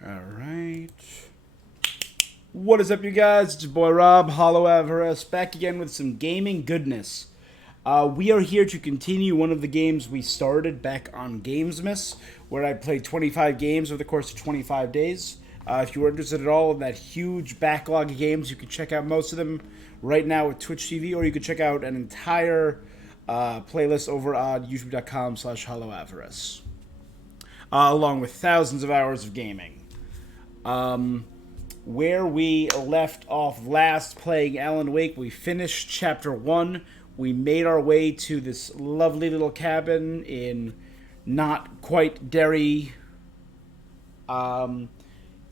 Alright. What is up, you guys? It's your boy Rob, Hollow Avarice, back again with some gaming goodness. We are here to continue one of the games we started back on Gamesmas, where I played 25 games over the course of 25 days. If you were interested at all in that huge backlog of games, you can check out most of them right now with Twitch TV, or you can check out an entire playlist over on youtube.com/hollowavarice, along with thousands of hours of gaming. Where we left off last playing Alan Wake, we finished Chapter 1. We made our way to this lovely little cabin in not quite Derry. Alan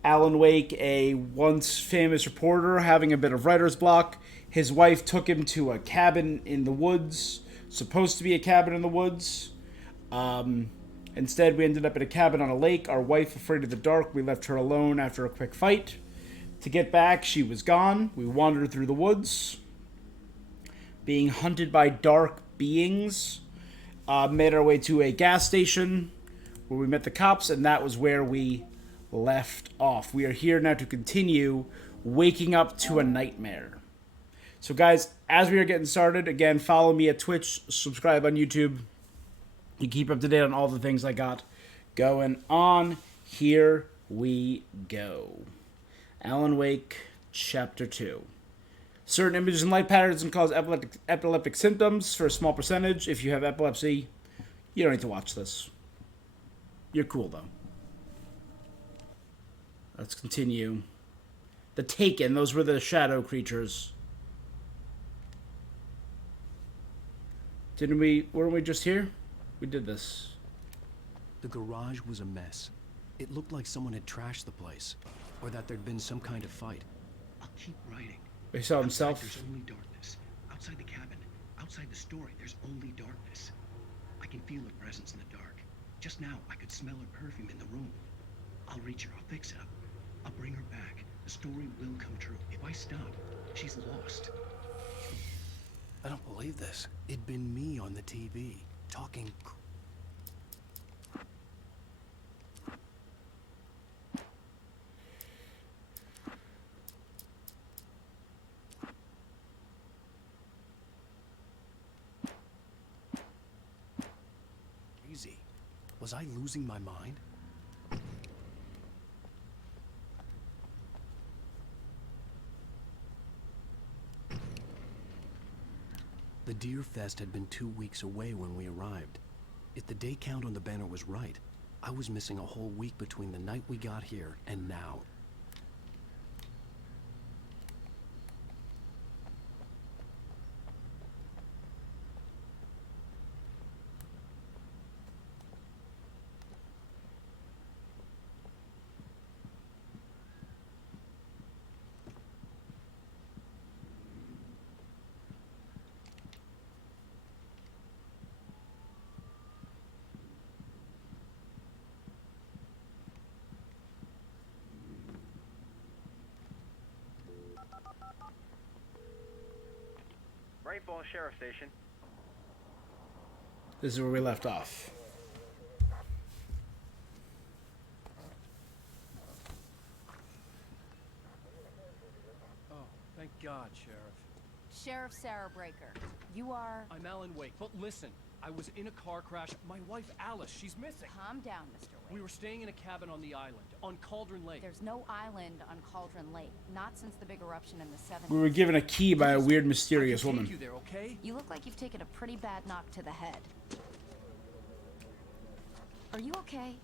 Wake, a once famous reporter, having a bit of writer's block. His wife took him to a cabin in the woods, supposed to be a cabin in the woods. Instead, we ended up at a cabin on a lake. Our wife, afraid of the dark, we left her alone after a quick fight. To get back, she was gone. We wandered through the woods, being hunted by dark beings. Made our way to a gas station where we met the cops, and that was where we left off. We are here now to continue waking up to a nightmare. So, guys, as we are getting started, again, follow me at Twitch, subscribe on YouTube. You keep up to date on all the things I got going on. Here we go. Alan Wake, Chapter 2. Certain images and light patterns can cause epileptic symptoms for a small percentage. If you have epilepsy, you don't need to watch this. You're cool, though. Let's continue. The Taken, those were the shadow creatures. Weren't we just here? We did this. The garage was a mess. It looked like someone had trashed the place, or that there'd been some kind of fight. I'll keep writing. He saw himself. Outside, there's only darkness. Outside the cabin, outside the story, there's only darkness. I can feel her presence in the dark. Just now, I could smell her perfume in the room. I'll reach her. I'll fix it up. I'll bring her back. The story will come true. If I stop, she's lost. I don't believe this. It'd been me on the TV, talking... Crazy. Was I losing my mind? The Deer Fest had been 2 weeks away when we arrived. If the day count on the banner was right, I was missing a whole week between the night we got here and now. Rainfall Sheriff Station. This is where we left off. Oh, thank God, Sheriff. Sheriff Sarah Breaker. You are... I'm Alan Wake, but listen, I was in a car crash. My wife, Alice, she's missing. Calm down, Mr. Wake. We were staying in a cabin on the island, on Cauldron Lake. There's no island on Cauldron Lake. Not since the big eruption in the 70s. We were given a key by a weird, mysterious I can take woman. you there, okay? You look like you've taken a pretty bad knock to the head. Are you okay?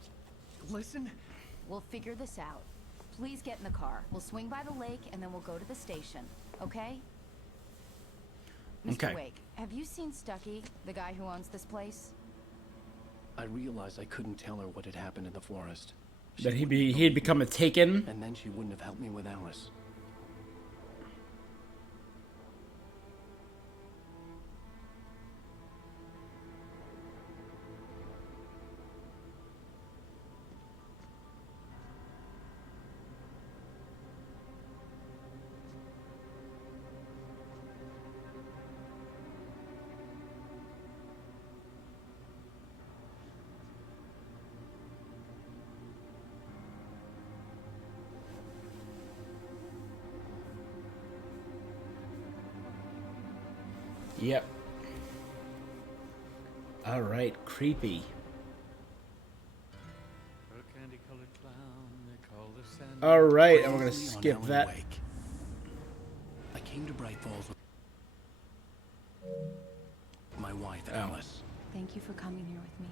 Listen. We'll figure this out. Please get in the car. We'll swing by the lake and then we'll go to the station. Okay? Mr. Okay. Wake, have you seen Stucky, the guy who owns this place? I realized I couldn't tell her what had happened in the forest. That he had become a Taken. And then she wouldn't have helped me with Alice. Yep. All right, creepy. All right, and we're gonna Briefly on skip Alan that. Wake. I came to Bright Falls with my wife, Alice. Thank you for coming here with me.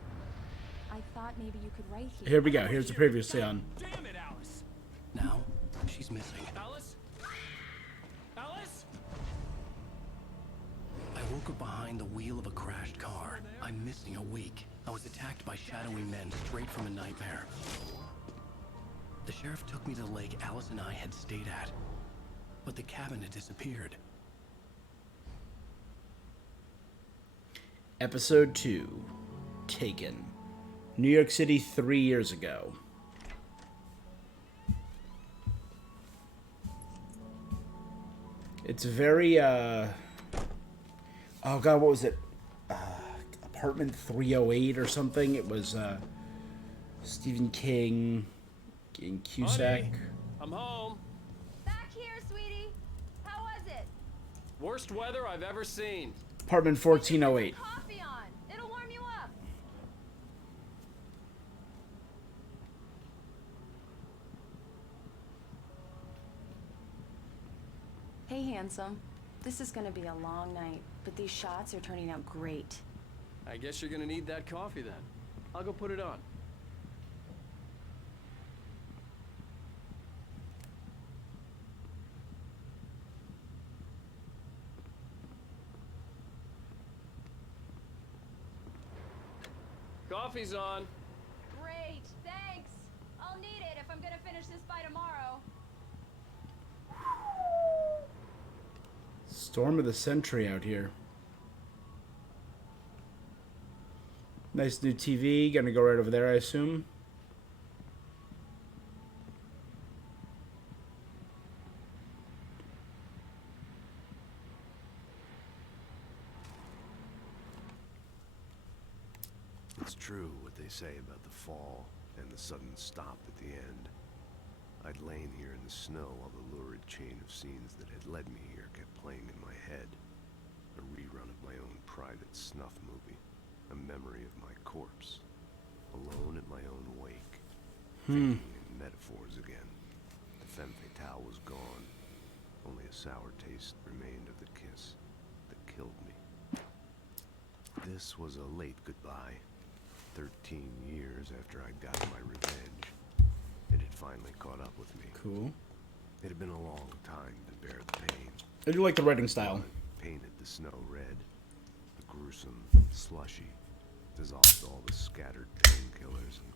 I thought maybe you could write here. Here we go. Here's the previously on. Damn it, Alice! Now, she's missing. Alice? Alice? I woke up behind the wheel of a crashed car. I'm missing a week. I was attacked by shadowy men straight from a nightmare. The sheriff took me to the lake Alice and I had stayed at, but the cabin had disappeared. Episode 2. Taken. New York City 3 years ago. It's very, oh god, what was it? Apartment 308 or something? It was, Stephen King, getting Cusack. Honey, I'm home. Back here, sweetie. How was it? Worst weather I've ever seen. Apartment 1408. Coffee on. It'll warm you up. Hey, handsome. This is gonna be a long night, but these shots are turning out great. I guess you're gonna need that coffee then. I'll go put it on. Coffee's on. Great, thanks. I'll need it if I'm gonna finish this by tomorrow. Storm of the century out here. Nice new TV. Gonna go right over there, I assume. It's true what they say about the fall and the sudden stop at the end. I'd lain here in the snow while the lurid chain of scenes that had led me here kept playing in my head. A rerun of my own private snuff movie. A memory of my corpse. Alone at my own wake. Thinking in metaphors again. The femme fatale was gone. Only a sour taste remained of the kiss that killed me. This was a late goodbye. 13 years after I'd gotten my revenge. It had finally caught up with me. Cool. It had been a long time to bear the pain. I do like the writing style. Painted the snow red. The gruesome, slushy. Dissolved all the scattered painkillers and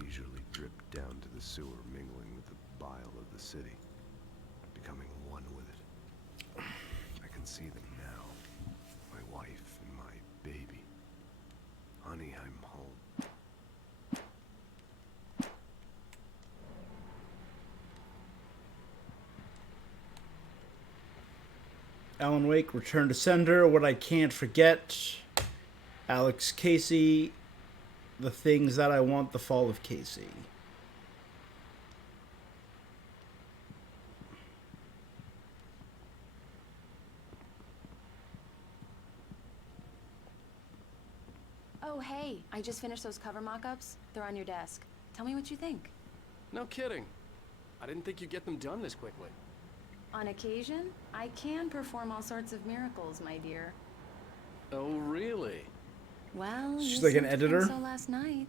leisurely dripped down to the sewer, mingling with the bile of the city. Becoming one with it. I can see them now. My wife and my baby. Honey, I'm home. Alan Wake, Return to Sender, What I Can't Forget, Alex Casey, The Things That I Want, The Fall of Casey. Oh, hey, I just finished those cover mock-ups. They're on your desk. Tell me what you think. No kidding. I didn't think you'd get them done this quickly. On occasion, I can perform all sorts of miracles, my dear. Oh, really? Well, She's you like an seemed to editor? think so last night.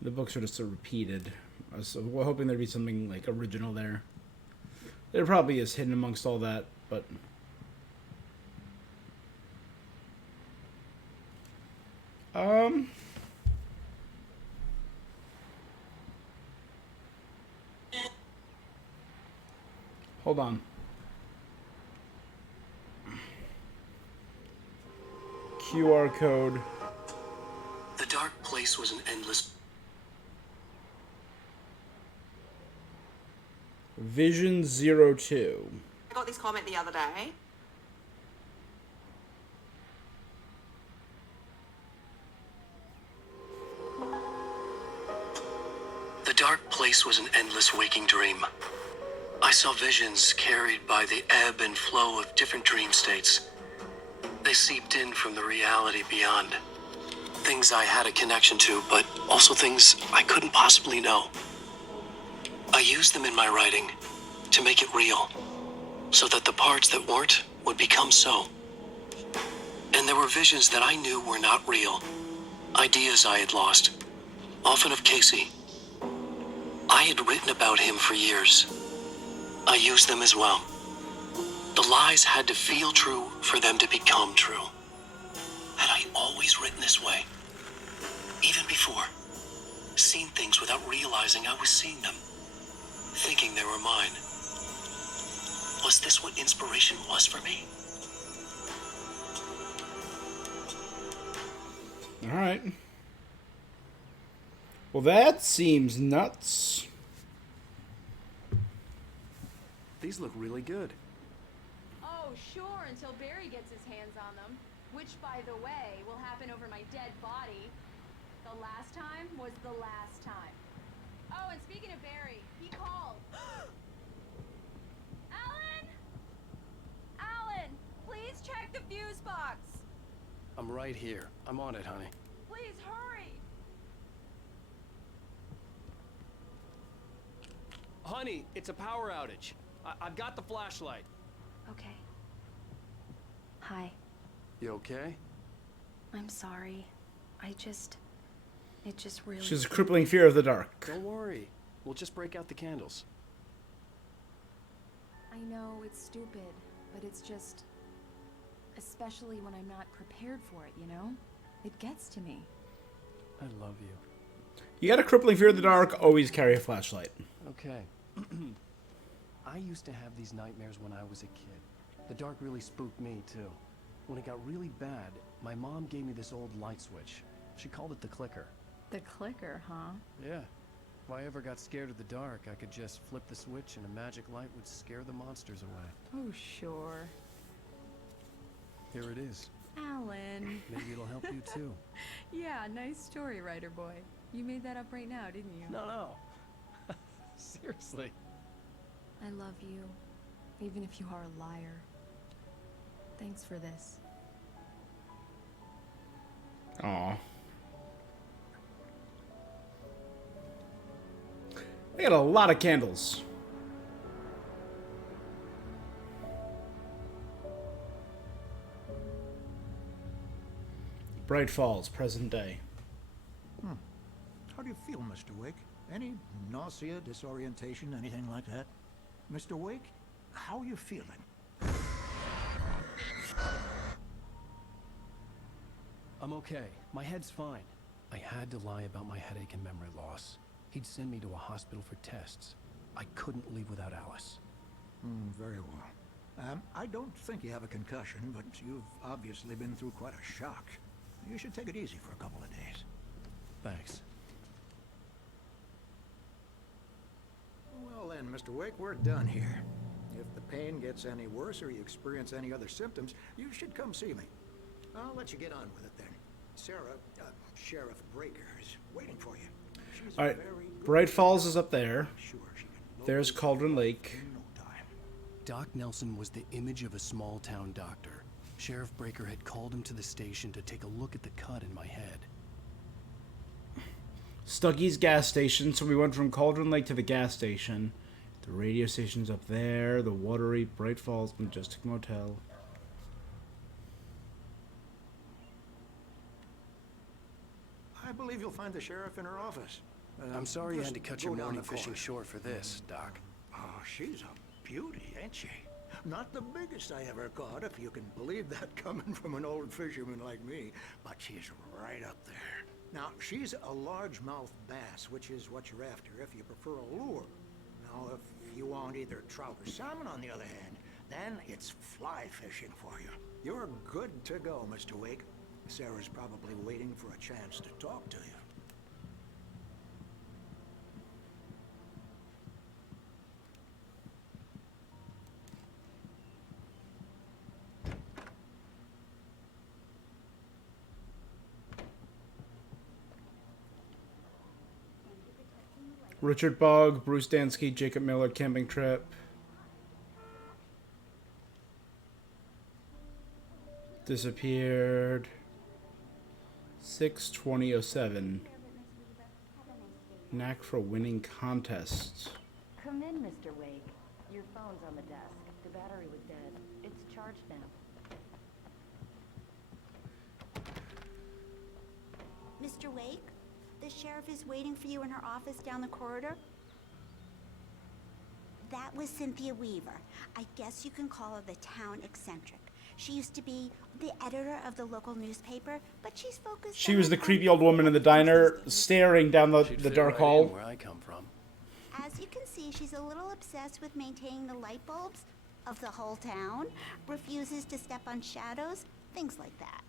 The books are just so repeated. So we're hoping there'd be something like original there. There probably is hidden amongst all that, but hold on. QR code. The dark place was an endless Vision 02. I got this comment the other day. The dark place was an endless waking dream. I saw visions carried by the ebb and flow of different dream states. They seeped in from the reality beyond. Things I had a connection to, but also things I couldn't possibly know. I used them in my writing to make it real, so that the parts that weren't would become so. And there were visions that I knew were not real. Ideas I had lost, often of Casey. I had written about him for years. I used them as well. The lies had to feel true for them to become true. Had I always written this way? Even before? Seen things without realizing I was seeing them? Thinking they were mine? Was this what inspiration was for me? Alright. Well, that seems nuts. These look really good. Oh, sure, until Barry gets his hands on them. Which, by the way, will happen over my dead body. The last time was the last time. Oh, and speaking of Barry, he called. Alan! Alan, please check the fuse box. I'm right here. I'm on it, honey. Please hurry. Honey, it's a power outage. I've got the flashlight. Okay. Hi. You okay? I'm sorry. It just really... She's a crippling fear of the dark. Don't worry. We'll just break out the candles. I know it's stupid, but it's just... Especially when I'm not prepared for it, you know? It gets to me. I love you. You got a crippling fear of the dark, always carry a flashlight. Okay. I used to have these nightmares when I was a kid. The dark really spooked me, too. When it got really bad, my mom gave me this old light switch. She called it the clicker. The clicker, huh? Yeah. If I ever got scared of the dark, I could just flip the switch and a magic light would scare the monsters away. Oh, sure. Here it is. Alan. Maybe it'll help you, too. Yeah, nice story, writer boy. You made that up right now, didn't you? No. Seriously. I love you, even if you are a liar. Thanks for this. Aw. They got a lot of candles. Bright Falls, present day. How do you feel, Mr. Wake? Any nausea, disorientation, anything like that? Mr. Wake, how are you feeling? I'm okay. My head's fine. I had to lie about my headache and memory loss. He'd send me to a hospital for tests. I couldn't leave without Alice. Very well. I don't think you have a concussion, but you've obviously been through quite a shock. You should take it easy for a couple of days. Thanks. Well then, Mr. Wake, we're done here. If the pain gets any worse or you experience any other symptoms, you should come see me. I'll let you get on with it then. Sarah, Sheriff Breaker, is waiting for you. She's All right, very good. Bright Falls is up there. Sure she can There's locate Cauldron you Lake. in no time. Doc Nelson was the image of a small-town doctor. Sheriff Breaker had called him to the station to take a look at the cut in my head. Stuggy's gas station. So we went from Cauldron Lake to the gas station. The radio station's up there. The watery Bright Falls Majestic Motel. I believe you'll find the sheriff in her office. I'm sorry you had to Just cut go your down morning the fishing corridor. short for this, Doc. Oh, she's a beauty, ain't she? Not the biggest I ever caught, if you can believe that coming from an old fisherman like me, but she's right up there. Now, she's a largemouth bass, which is what you're after if you prefer a lure. Now, if you want either trout or salmon, on the other hand, then it's fly fishing for you. You're good to go, Mr. Wake. Sarah's probably waiting for a chance to talk to you. Richard Bugg, Bruce Dansky, Jacob Miller, camping trip. Disappeared. 6/20/07. Knack for winning contests. Come in, Mr. Wake. Your phone's on the desk. The battery was dead. It's charged now. Mr. Wake, the sheriff is waiting for you in her office down the corridor. That was Cynthia Weaver. I guess you can call her the town eccentric. She used to be the editor of the local newspaper, but she's focused. She was the creepy old woman in the diner, staring down the dark hall. Where I come from. As you can see, she's a little obsessed with maintaining the light bulbs of the whole town, refuses to step on shadows, things like that.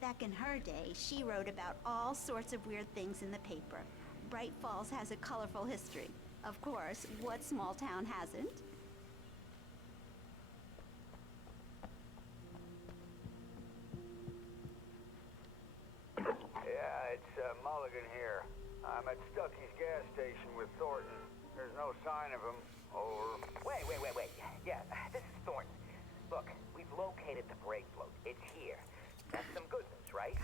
Back in her day, she wrote about all sorts of weird things in the paper. Bright Falls has a colorful history. Of course, what small town hasn't? Yeah, it's Mulligan here. I'm at Stucky's gas station with Thornton. There's no sign of him. Over. Wait. Yeah, this is Thornton. Look, we've located the brake float. It's here. That's some good news, right?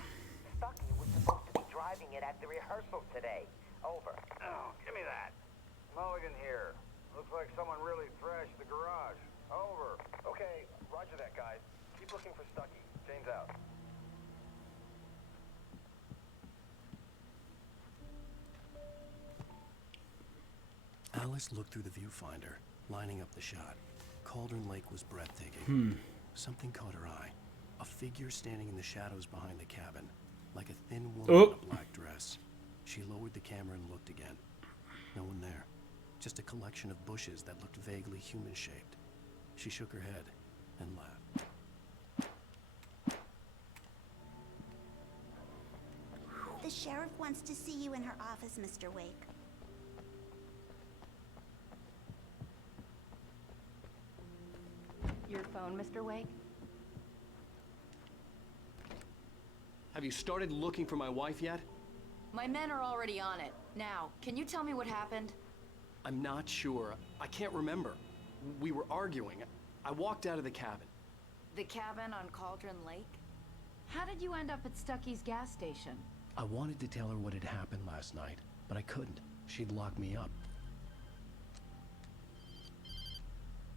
Stucky was supposed to be driving it at the rehearsal today. Over. Oh, give me that. Mulligan here. Looks like someone really thrashed the garage. Over. Okay, roger that, guys. Keep looking for Stucky. James out. Alice looked through the viewfinder, lining up the shot. Cauldron Lake was breathtaking. Something caught her eye. A figure standing in the shadows behind the cabin, like a thin woman in a black dress. She lowered the camera and looked again. No one there. Just a collection of bushes that looked vaguely human-shaped. She shook her head and laughed. The sheriff wants to see you in her office, Mr. Wake. Your phone, Mr. Wake? Have you started looking for my wife yet? My men are already on it. Now, can you tell me what happened? I'm not sure. I can't remember. We were arguing. I walked out of the cabin. The cabin on Cauldron Lake? How did you end up at Stucky's gas station? I wanted to tell her what had happened last night, but I couldn't. She'd lock me up.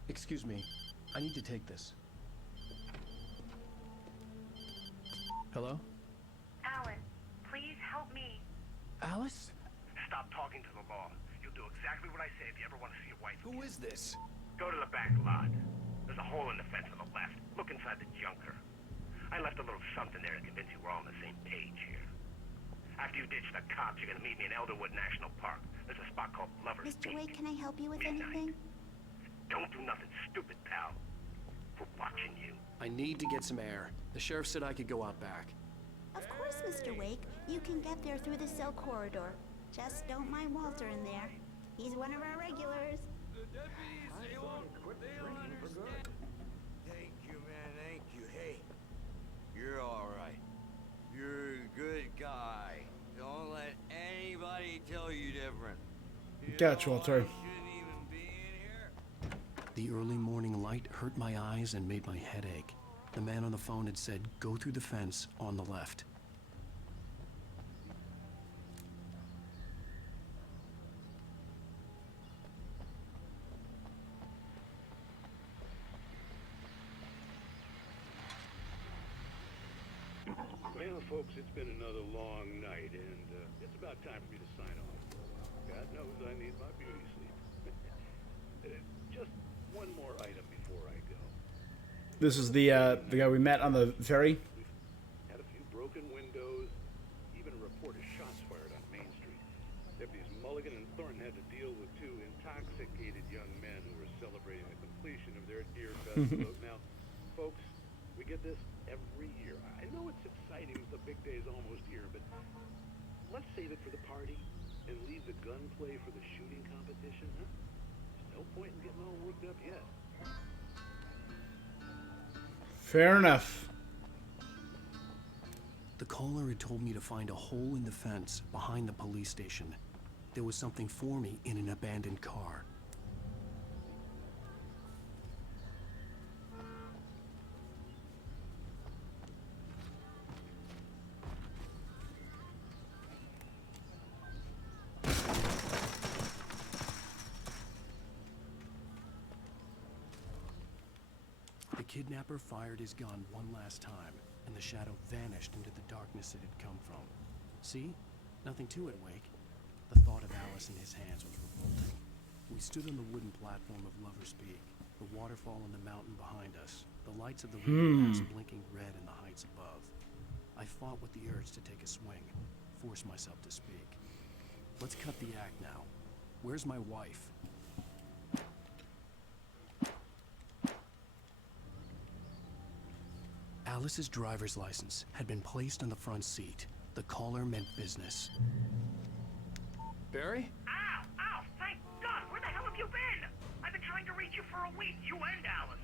Excuse me. I need to take this. Hello? Alan, please help me. Alice? Stop talking to the law. You'll do exactly what I say if you ever want to see your wife. Who is this? Go to the back lot. There's a hole in the fence on the left. Look inside the junker. I left a little something there to convince you we're all on the same page here. After you ditch the cops, you're gonna meet me in Elderwood National Park. There's a spot called Lover's Mr. Peak. Wake, can I help you with Midnight. anything? Don't do nothing stupid, pal. We're watching you. I need to get some air. The sheriff said I could go out back. Of course, Mr. Wake. You can get there through the cell corridor. Just don't mind Walter in there. He's one of our regulars. The deputies, they don't understand. Thank you, man, thank you. Hey, you're all right. You're a good guy. Don't let anybody tell you different. Gotcha, Walter. The early morning light hurt my eyes and made my head ache. The man on the phone had said, go through the fence on the left. Well, folks, it's been another long night, and it's about time for me to sign off. God knows I need my beauty sleep. Just one more item before I go. This is the guy we met on the ferry. Had a few broken windows, even a report of shots fired on Main Street. Deputies Mulligan and Thornton had to deal with two intoxicated young men who were celebrating the completion of their Deer Fest float. Now, folks, we get this every year. I know it's exciting, the big day is almost here, but let's save it for the party and leave the gunplay for the shooting competition, huh? There's no point in getting all worked up yet. Fair enough. The caller had told me to find a hole in the fence behind the police station. there was something for me in an abandoned car. The kidnapper fired his gun one last time, and the shadow vanished into the darkness it had come from. See? Nothing to it, Wake. The thought of Alice in his hands was revolting. We stood on the wooden platform of Lover's Peak, the waterfall in the mountain behind us, the lights of the river pass blinking red in the heights above. I fought with the urge to take a swing, force myself to speak. Let's cut the act now. Where's my wife? Alice's driver's license had been placed on the front seat. The caller meant business. Barry? Ow! Ow! Thank God! Where the hell have you been? I've been trying to reach you for a week, you and Alice.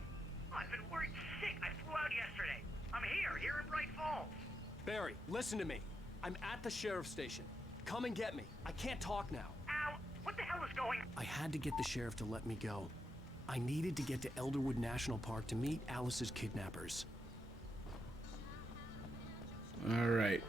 I've been worried sick. I flew out yesterday. I'm here in Bright Falls. Barry, listen to me. I'm at the sheriff's station. Come and get me. I can't talk now. Ow! What the hell is going on? I had to get the sheriff to let me go. I needed to get to Elderwood National Park to meet Alice's kidnappers. All right.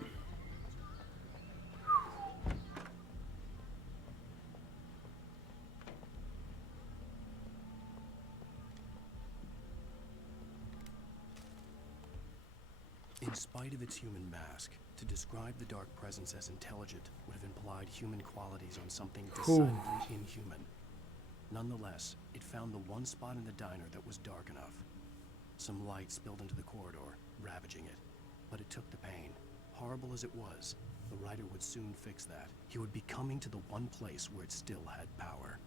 In spite of its human mask, to describe the dark presence as intelligent would have implied human qualities on something decidedly inhuman. Nonetheless, it found the one spot in the diner that was dark enough. Some light spilled into the corridor, ravaging it. But it took the pain. Horrible as it was, the writer would soon fix that. He would be coming to the one place where it still had power.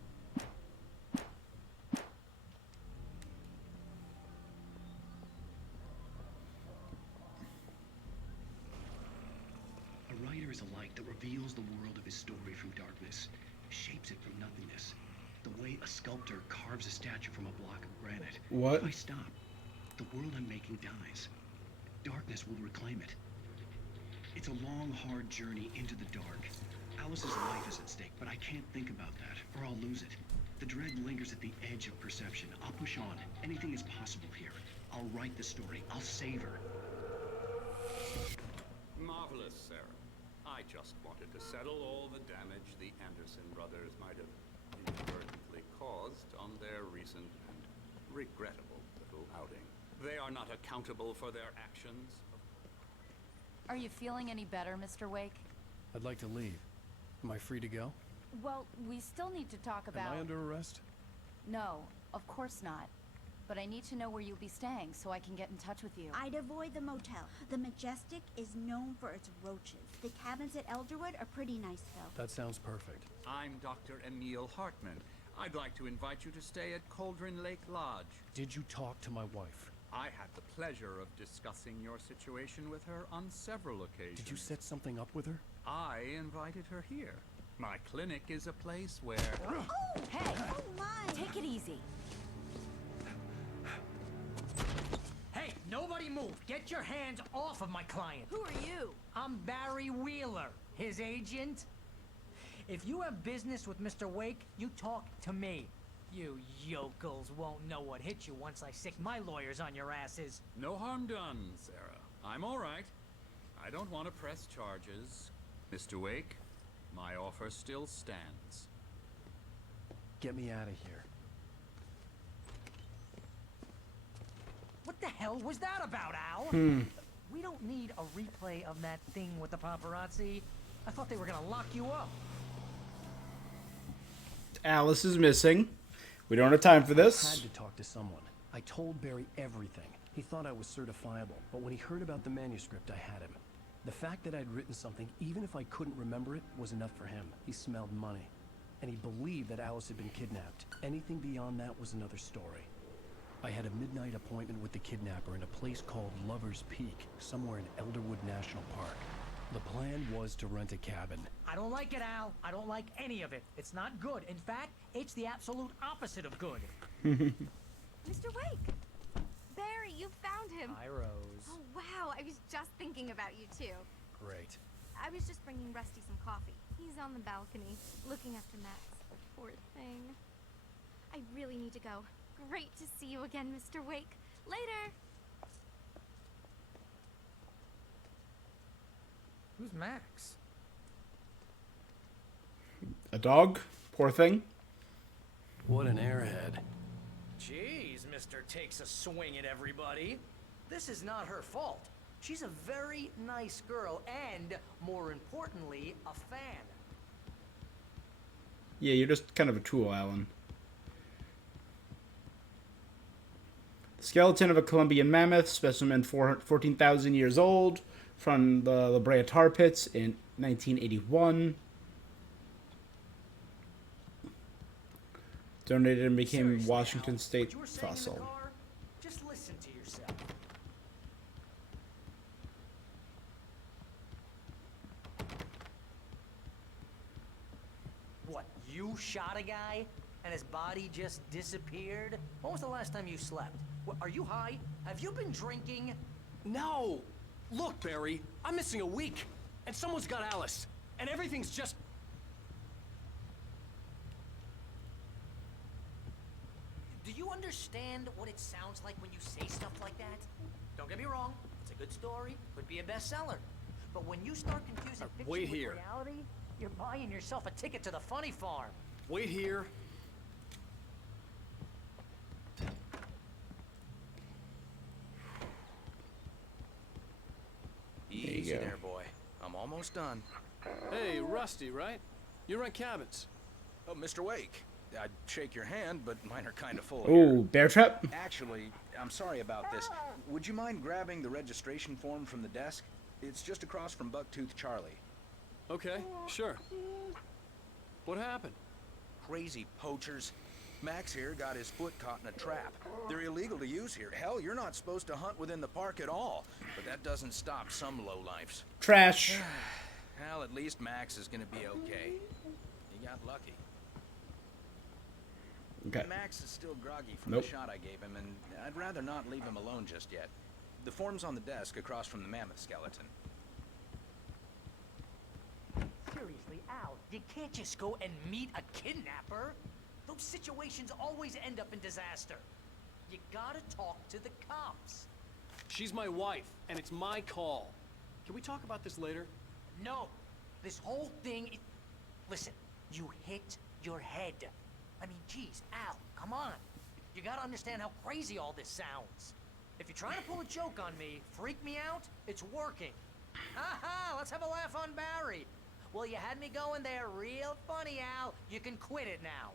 A writer is a light that reveals the world of his story from darkness, shapes it from nothingness. The way a sculptor carves a statue from a block of granite. What? If I stop, the world I'm making dies. Darkness will reclaim it. It's a long, hard journey into the dark. Alice's life is at stake, but I can't think about that, or I'll lose it. The dread lingers at the edge of perception. I'll push on. Anything is possible here. I'll write the story. I'll save her. Marvelous, Sarah. I just wanted to settle all the damage the Anderson brothers might have inadvertently caused on their recent and regrettable little outing. They are not accountable for their actions. Are you feeling any better, Mr. Wake? I'd like to leave. Am I free to go? Well, we still need to talk about... Am I under arrest? No, of course not. But I need to know where you'll be staying so I can get in touch with you. I'd avoid the motel. The Majestic is known for its roaches. The cabins at Elderwood are pretty nice, though. That sounds perfect. I'm Dr. Emil Hartman. I'd like to invite you to stay at Cauldron Lake Lodge. Did you talk to my wife? I had the pleasure of discussing your situation with her on several occasions. Did you set something up with her? I invited her here. My clinic is a place where... Oh, hey! Oh, my! Take it easy. Hey, nobody move! Get your hands off of my client! Who are you? I'm Barry Wheeler, his agent. If you have business with Mr. Wake, you talk to me. You yokels won't know what hit you once I sick my lawyers on your asses. No harm done, Sarah. I'm all right. I don't want to press charges. Mr. Wake, my offer still stands. Get me out of here. What the hell was that about, Al? We don't need a replay of that thing with the paparazzi. I thought they were gonna lock you up. Alice is missing. We don't have time for this. I had to talk to someone. I told Barry everything. He thought I was certifiable, but when he heard about the manuscript, I had him. The fact that I'd written something, even if I couldn't remember it, was enough for him. He smelled money. And he believed that Alice had been kidnapped. Anything beyond that was another story. I had a midnight appointment with the kidnapper in a place called Lover's Peak, somewhere in Elderwood National Park. The plan was to rent a cabin. I don't like it, Al. I don't like any of it. It's not good. In fact, it's the absolute opposite of good. Mr. Wake! Barry, you found him! Hi, Rose. Oh, wow. I was just thinking about you, too. Great. I was just bringing Rusty some coffee. He's on the balcony, looking after Max. Poor thing. I really need to go. Great to see you again, Mr. Wake. Later! Who's Max? A dog? Poor thing. What an airhead. Jeez, Mr. Takes a swing at everybody. This is not her fault. She's a very nice girl and, more importantly, a fan. Yeah, you're just kind of a tool, Alan. The skeleton of a Colombian mammoth, specimen 14,000 years old, from the La Brea tar pits in 1981. Donated and became Seriously, Washington Al, State what you were saying in the fossil. car, just listen to yourself. What, you shot a guy and his body just disappeared? When was the last time you slept? What, are you high? Have you been drinking? No! Look, Barry, I'm missing a week, and someone's got Alice, and everything's just... Do you understand what it sounds like when you say stuff like that? Don't get me wrong, it's a good story, could be a bestseller. But when you start confusing fiction wait with here. reality, you're buying yourself a ticket to the funny farm. Wait here. Easy go. there, boy. I'm almost done. Hey, Rusty, right? You rent cabins. Oh, Mr. Wake. I'd shake your hand, but mine are kind of full. Ooh, bear trap? Actually, I'm sorry about this. Would you mind grabbing the registration form from the desk? It's just across from Bucktooth Charlie. Okay, sure. What happened? Crazy poachers. Max here got his foot caught in a trap. They're illegal to use here. Hell, you're not supposed to hunt within the park at all. But that doesn't stop some lowlifes. Trash. Well, at least Max is gonna be okay. He got lucky. Okay. Max is still groggy from Nope. the shot I gave him, and I'd rather not leave him alone just yet. The form's on the desk across from the mammoth skeleton. Seriously, Al, you can't just go and meet a kidnapper. Those situations always end up in disaster. You gotta talk to the cops. She's my wife, and it's my call. Can we talk about this later? No, this whole thing Listen, you hit your head. I mean, geez, Al, come on. You gotta understand how crazy all this sounds. If you're trying to pull a joke on me, freak me out, it's working. Ha, let's have a laugh on Barry. Well, you had me going there real funny, Al. You can quit it now.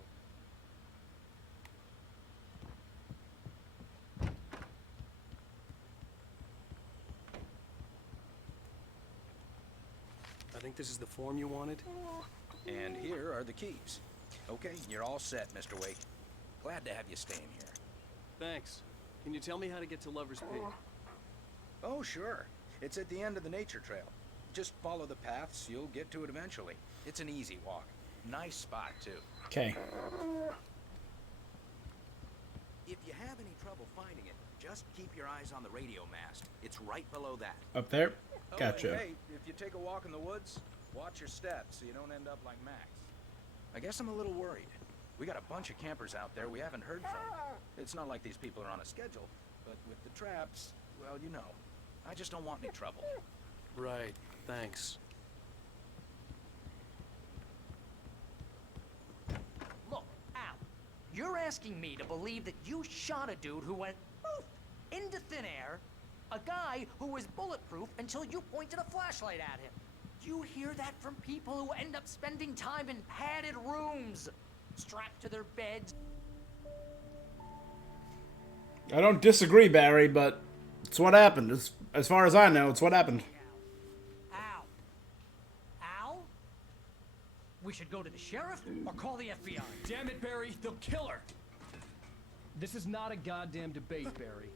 I think this is the form you wanted. And here are the keys. Okay, you're all set, Mr. Wake. Glad to have you staying here. Thanks. Can you tell me how to get to Lover's Peak? Oh, sure. It's at the end of the nature trail. Just follow the paths, you'll get to it eventually. It's an easy walk. Nice spot, too. Okay. If you have any trouble finding it, just keep your eyes on the radio mast. It's right below that. Up there? Oh, Gotcha. and hey, if you take a walk in the woods, watch your steps so you don't end up like Max. I guess I'm a little worried. We got a bunch of campers out there we haven't heard from. It's not like these people are on a schedule, but with the traps, well, you know. I just don't want any trouble. Right, thanks. Look, Al, you're asking me to believe that you shot a dude who went poof into thin air, a guy who was bulletproof until you pointed a flashlight at him. You hear that from people who end up spending time in padded rooms, strapped to their beds. I don't disagree, Barry, but it's what happened. As far as I know, it's what happened. Al? We should go to the sheriff or call the FBI. Damn it, Barry, they'll kill her. This is not a goddamn debate, Barry.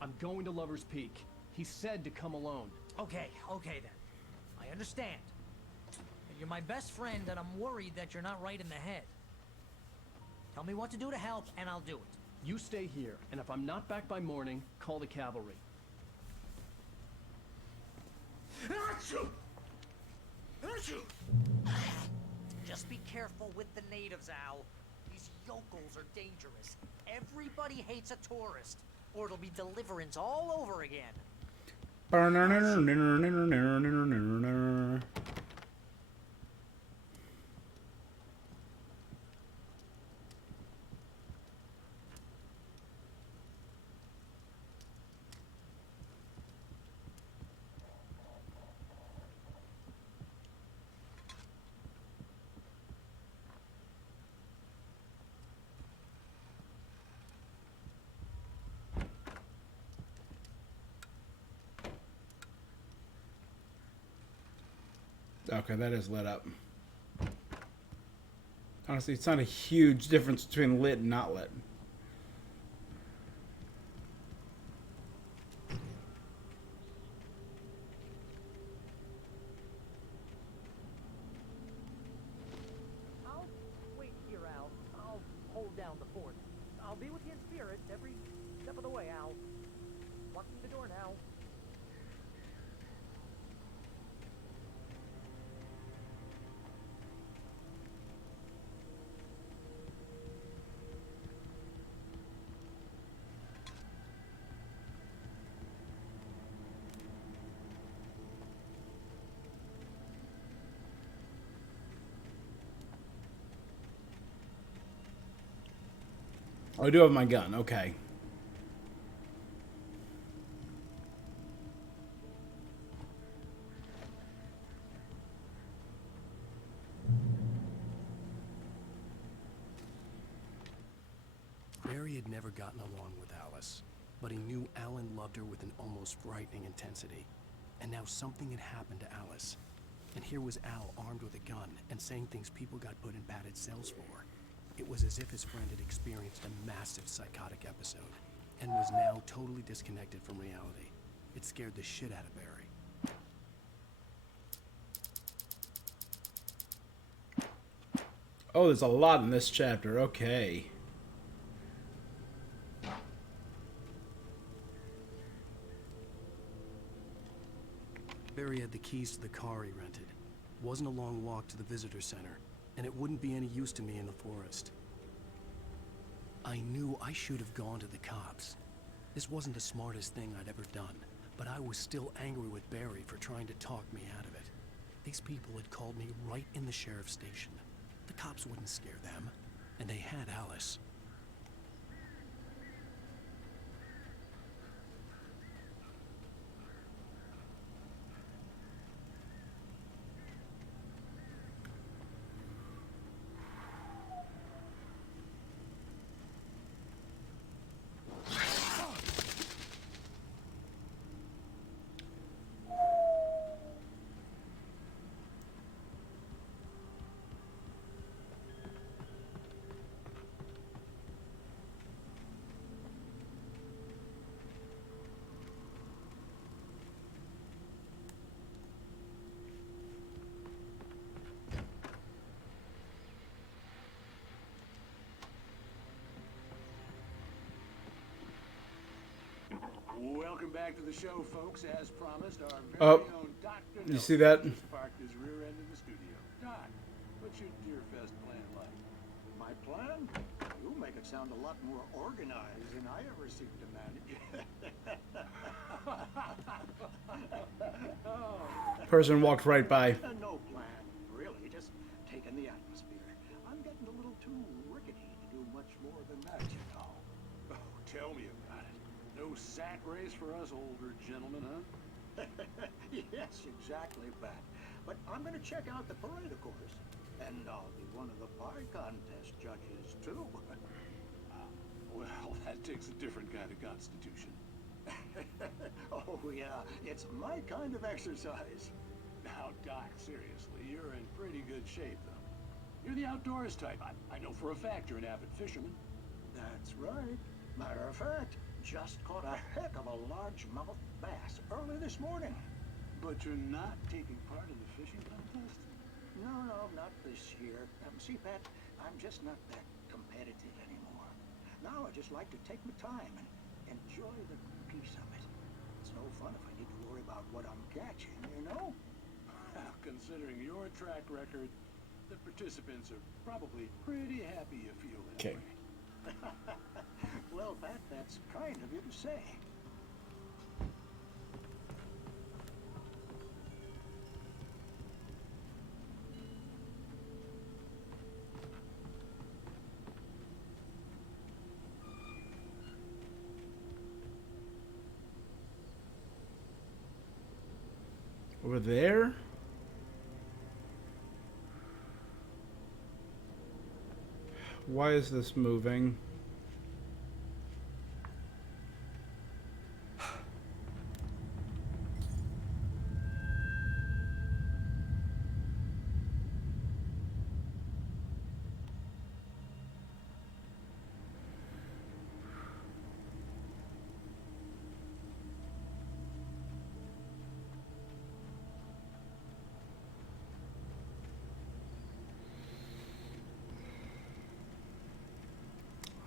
I'm going to Lover's Peak. He said to come alone. Okay then. I understand. You're my best friend, and I'm worried that you're not right in the head. Tell me what to do to help, and I'll do it. You stay here, and if I'm not back by morning, call the cavalry. Achoo! Achoo! Just be careful with the natives, Al. These yokels are dangerous. Everybody hates a tourist, or it'll be Deliverance all over again. Okay, that is lit up. Honestly, it's not a huge difference between lit and not lit. I'll wait here, Al. I'll hold down the fort. I'll be with you in spirit every step of the way, Al. Locking the door now. Oh, I do have my gun. Okay. Barry had never gotten along with Alice, but he knew Alan loved her with an almost frightening intensity. And now something had happened to Alice. And here was Al armed with a gun and saying things people got put in padded cells for. It was as if his friend had experienced a massive psychotic episode and was now totally disconnected from reality. It scared the shit out of Barry. Oh, there's a lot in this chapter. Okay. Barry had the keys to the car he rented. Wasn't a long walk to the visitor center, and it wouldn't be any use to me in the forest. I knew I should have gone to the cops. This wasn't the smartest thing I'd ever done, but I was still angry with Barry for trying to talk me out of it. These people had called me right in the sheriff's station. The cops wouldn't scare them, and they had Alice. Welcome back to the show, folks. As promised, our very Oh, own Dr. you see that? Nelson has parked his rear end in the studio. Doc, what's your Deerfest plan like? My plan? You make it sound a lot more organized than I ever seem to manage. Person walked right by. No plan, really. Just taking the atmosphere. I'm getting a little too rickety to do much more than that, you know. Oh, tell me about it. No sack race for us older gentlemen, huh? Yes, exactly, Pat. But I'm going to check out the parade, of course. And I'll be one of the pie contest judges, too. Well, that takes a different kind of constitution. Oh, yeah. It's my kind of exercise. Now, Doc, seriously, you're in pretty good shape, though. You're the outdoors type. I know for a fact you're an avid fisherman. That's right. Matter of fact, just caught a heck of a largemouth bass early this morning. But you're not taking part in the fishing contest? No, not this year. See, Pat, I'm just not that competitive anymore. Now I just like to take my time and enjoy the peace of it. It's no fun if I need to worry about what I'm catching, you know? Considering your track record, The participants are probably pretty happy you feel that Okay. way. Well, that's kind of you to say. Over there? Why is this moving?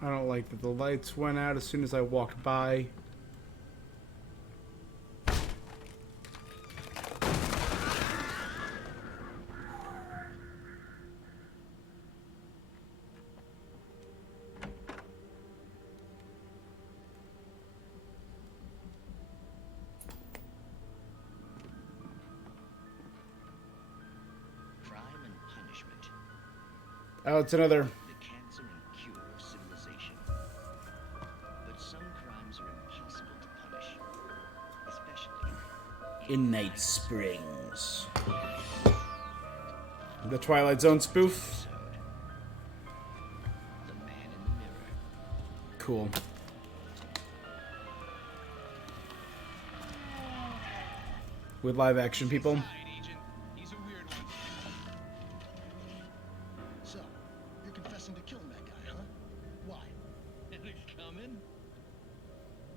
I don't like that the lights went out as soon as I walked by. Crime and punishment. Oh, it's another. The cancer and cure of civilization. But some crimes are impossible to punish. Especially In Night Springs. The Twilight Zone spoof. the man in the mirror. Cool. With live action people. So, you're confessing to killing that guy, huh? Why? Coming?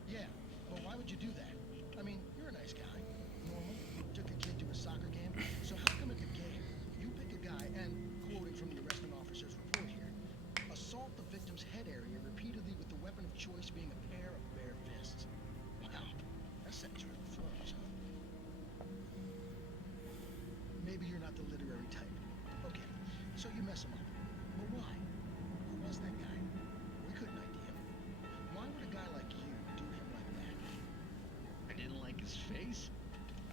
Yeah, but why would you do that? I mean, you're a nice guy. Normal. Took a kid to a soccer game. So how come at the game, you pick a guy and, quoting from the arresting officer's report here, assault the victim's head area repeatedly with the weapon of choice being a pair of bare fists? Wow, that sentence really flows, huh? Maybe you're not the literary type. Okay, so you mess him up. But why? Who was that guy? We couldn't ID him. Why would a guy like you do him like that? I didn't like his face?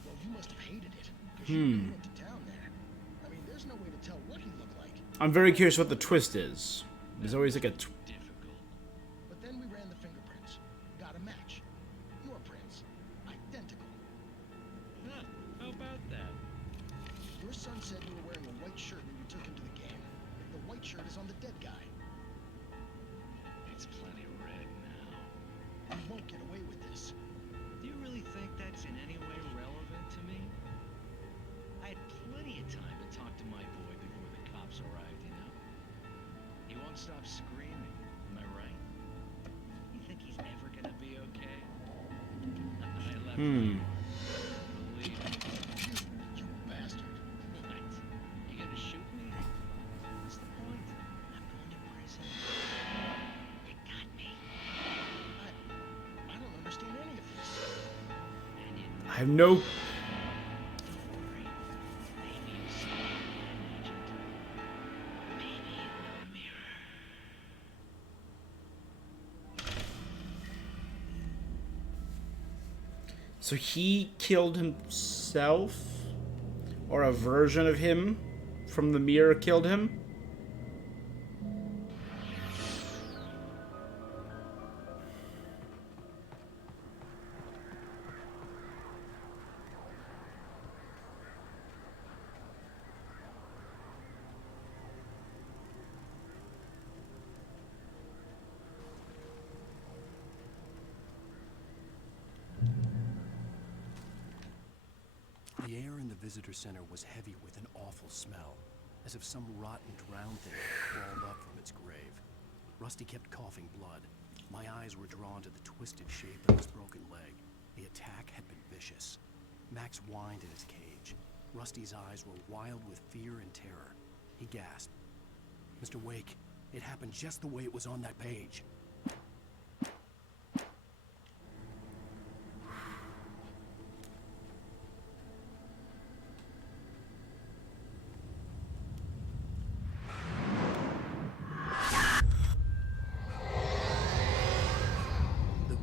Well, you must have hated it. Because you really went to town there. I mean, there's no way to tell what he looked like. I'm very curious what the twist is. There's always like a Difficult. But then we ran the fingerprints. Got a match. Your prints. Identical. Huh, how about that? Your son said you were wearing a white shirt when you took him to the game. The white shirt is on the dead guy. It's plenty red now. You won't get away with this. Do you really think that's in any way relevant to me? I had plenty of time to talk to my boy before the cops arrived, you know? He won't stop screaming, am I right? You think he's ever gonna be okay? I left my mark. Believe me. You bastard. What? You gonna shoot me? What's the point? I'm going to prison. You got me. I don't understand any of this. And you I have no. don't worry. Maybe you'll see my agent. Maybe in the mirror. So he killed himself? Or a version of him from the mirror killed him? The air in the visitor center was heavy with an awful smell, as if some rotten drowned thing had crawled up from its grave. Rusty kept coughing blood. My eyes were drawn to the twisted shape of his broken leg. The attack had been vicious. Max whined in his cage. Rusty's eyes were wild with fear and terror. He gasped. Mr. Wake, it happened just the way it was on that page.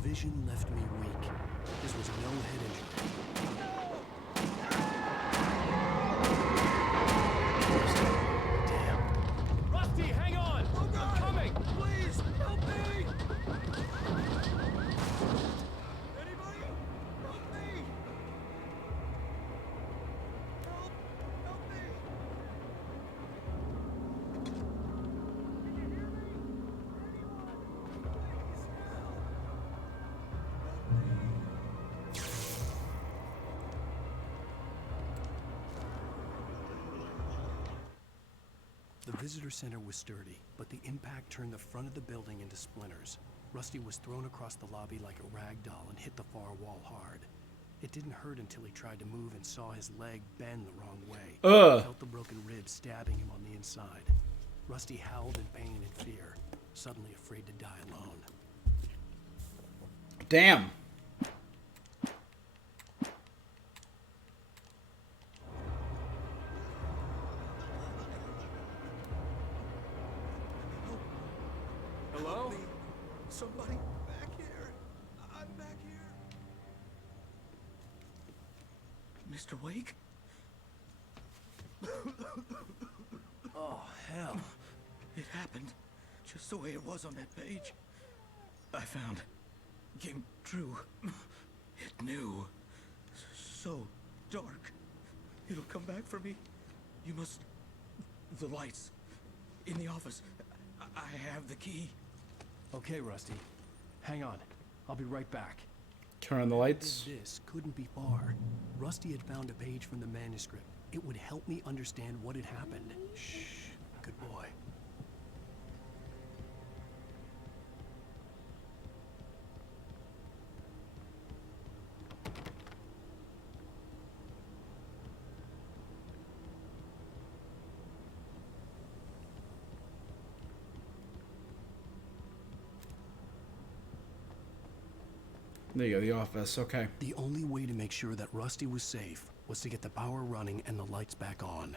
vision left me weak. This was no head injury. Damn. Rusty, hang on! I'm coming! Please, help me! Anybody? Help me! Help me! The visitor center was sturdy, but the impact turned the front of the building into splinters. Rusty was thrown across the lobby like a rag doll and hit the far wall hard. It didn't hurt until he tried to move and saw his leg bend the wrong way. Ugh. Felt the broken ribs stabbing him on the inside. Rusty howled in pain and fear, suddenly afraid to die alone. Damn. Hello? Somebody back here. I'm back here. Mr. Wake? Oh, hell. It happened just the way it was on that page. I found. Came true. It knew. So dark. It'll come back for me. You must... The lights. In the office. I have the key. Okay, Rusty. Hang on. I'll be right back. Turn on the lights. This couldn't be far. Rusty had found a page from the manuscript. It would help me understand what had happened. Shh. Good boy. There you go, the office. Okay. The only way to make sure that Rusty was safe was to get the power running and the lights back on.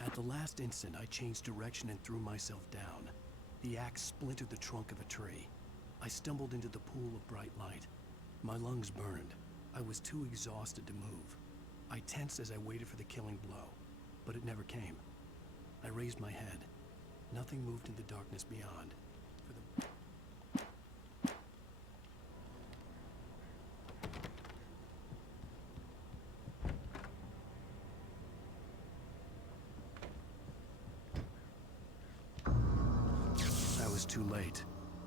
At the last instant, I changed direction and threw myself down. The axe splintered the trunk of a tree. I stumbled into the pool of bright light. My lungs burned. I was too exhausted to move. I tensed as I waited for the killing blow, but it never came. I raised my head. Nothing moved in the darkness beyond. I was too late.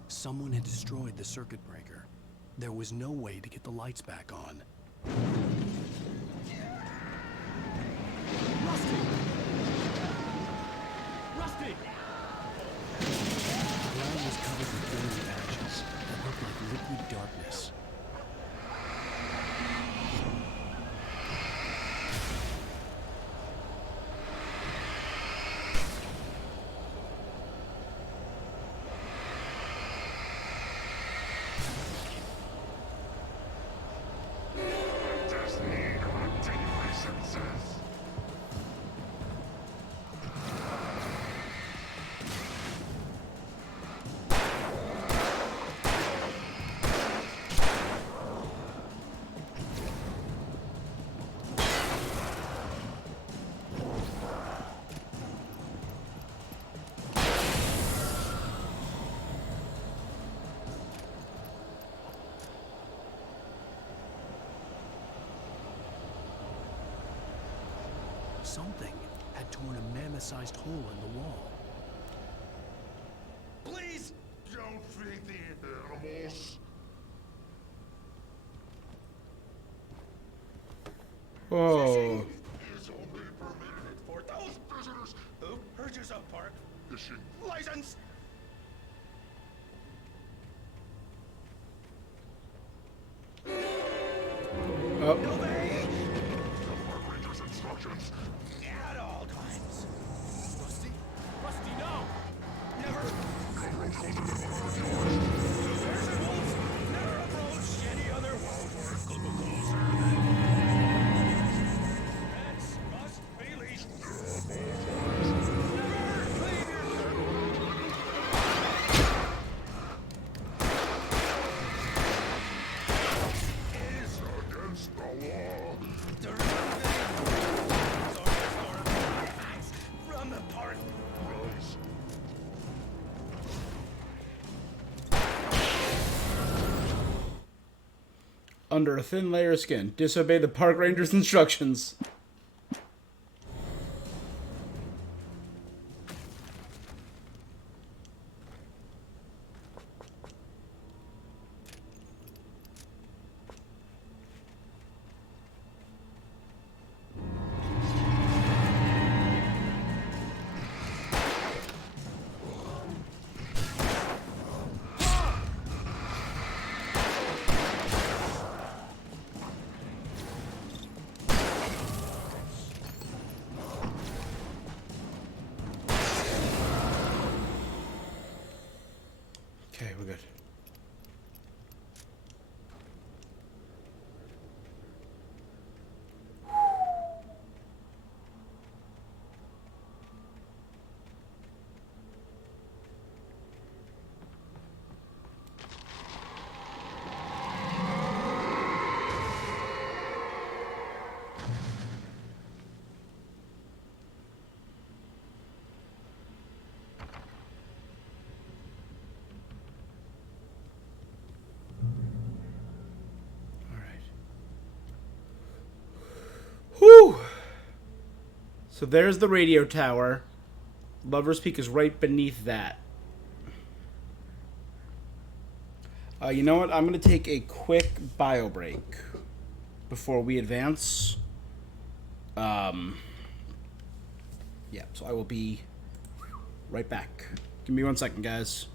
Someone had destroyed the circuit breaker. There was no way to get the lights back on. Rusty! Rusty! The ground was covered with burning patches that looked like liquid darkness. Something had torn a mammoth-sized hole in the wall. Please don't feed the animals. Oh. Is only permitted for those visitors who purchase a park fishing license. Oh. Obey the park ranger's instructions at all times. Rusty? Rusty, no! Never. There's wolves. Never approach any other wolf or under a thin layer of skin. Disobey the park ranger's instructions. Okay, we're good. Whew! So there's the radio tower. Lover's Peak is right beneath that. You know what? I'm going to take a quick bio break before we advance. Yeah, so I will be right back. Give me 1 second, guys.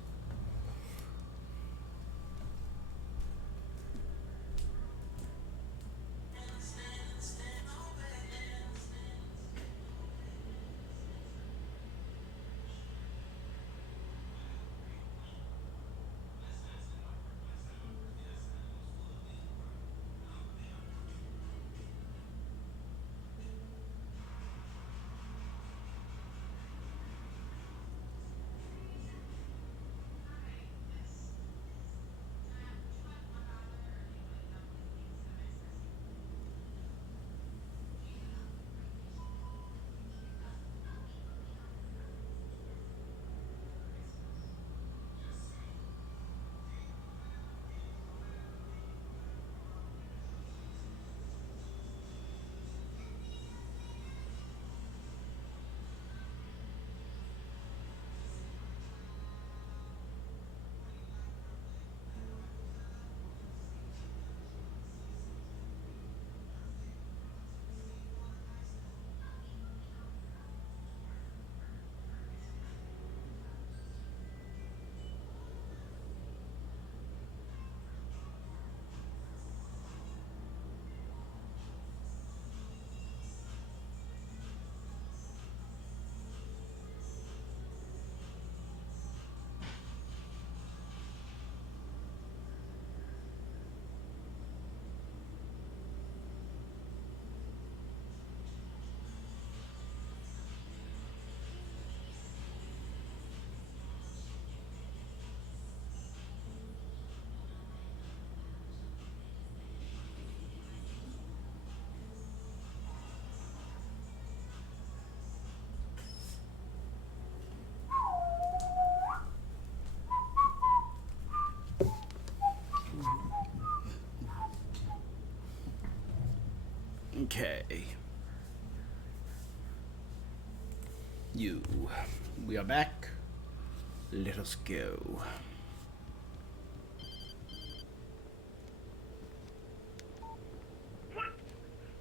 Okay. We are back. Let us go.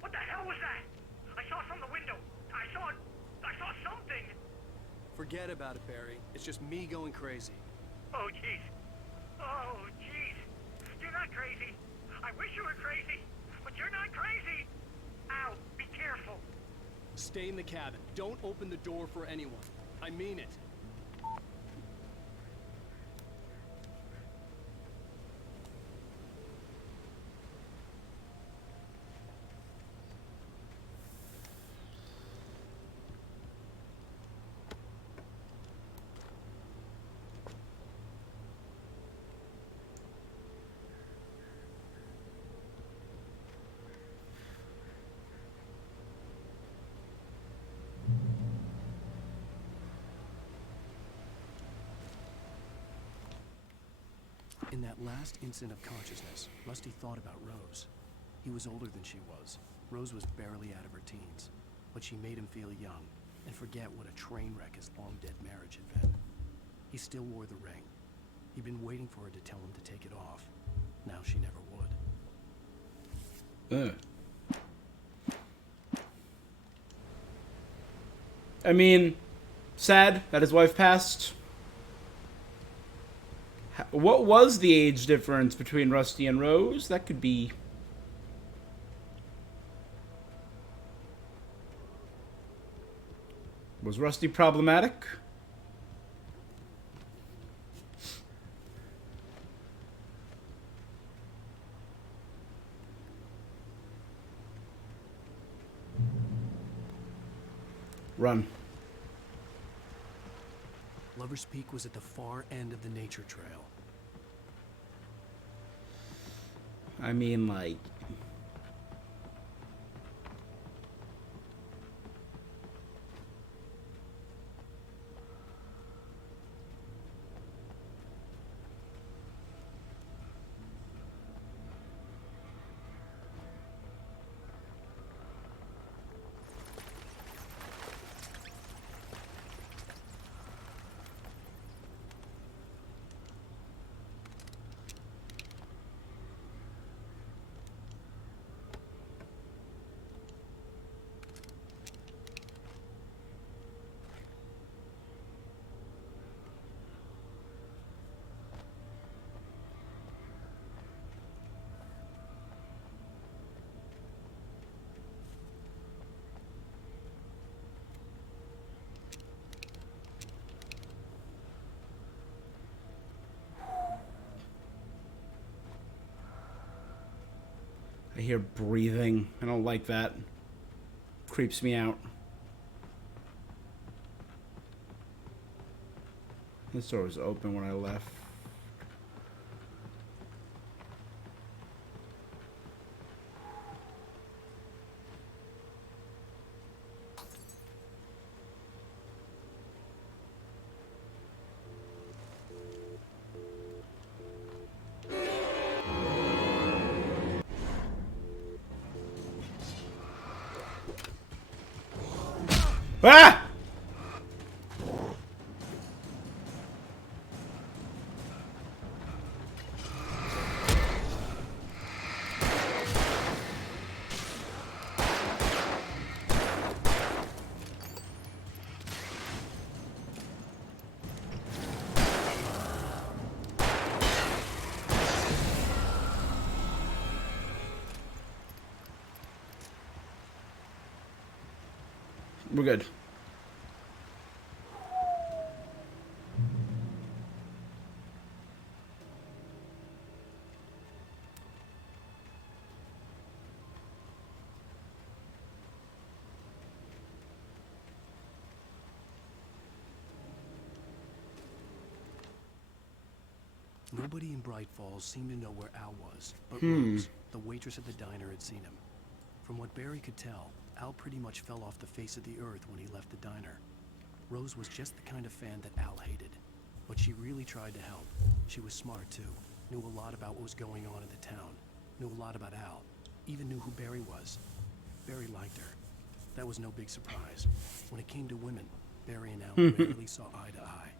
What the hell was that? I saw from the window. I saw something. Forget about it, Barry. It's just me going crazy. Oh, jeez. Oh, jeez. You're not crazy. I wish you were crazy, but you're not crazy. Ow, be careful. Stay in the cabin. Don't open the door for anyone. I mean it. In that last instant of consciousness, Rusty thought about Rose. He was older than she was. Rose was barely out of her teens, but she made him feel young and forget what a train wreck his long-dead marriage had been. He still wore the ring. He'd been waiting for her to tell him to take it off. Now she never would. I mean, sad that his wife passed. What was the age difference between Rusty and Rose? That could be... Was Rusty problematic? Run. Lover's Peak was at the far end of the nature trail. I mean, like... I hear breathing. I don't like that. Creeps me out. This door was open when I left. Ah! We're good. Nobody in Bright Falls seemed to know where Al was, but Rose, the waitress at the diner, had seen him. From what Barry could tell, Al pretty much fell off the face of the earth when he left the diner. Rose was just the kind of fan that Al hated, but she really tried to help. She was smart too, knew a lot about what was going on in the town, knew a lot about Al, even knew who Barry was. Barry liked her. That was no big surprise. When it came to women, Barry and Al rarely saw eye to eye.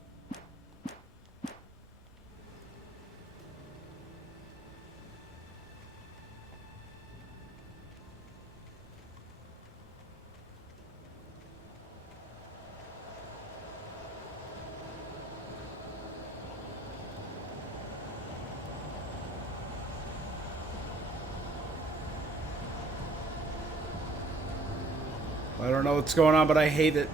I don't know what's going on, but I hate it.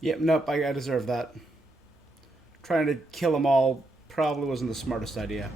Yep, nope, I deserve that. Trying to kill them all probably wasn't the smartest idea.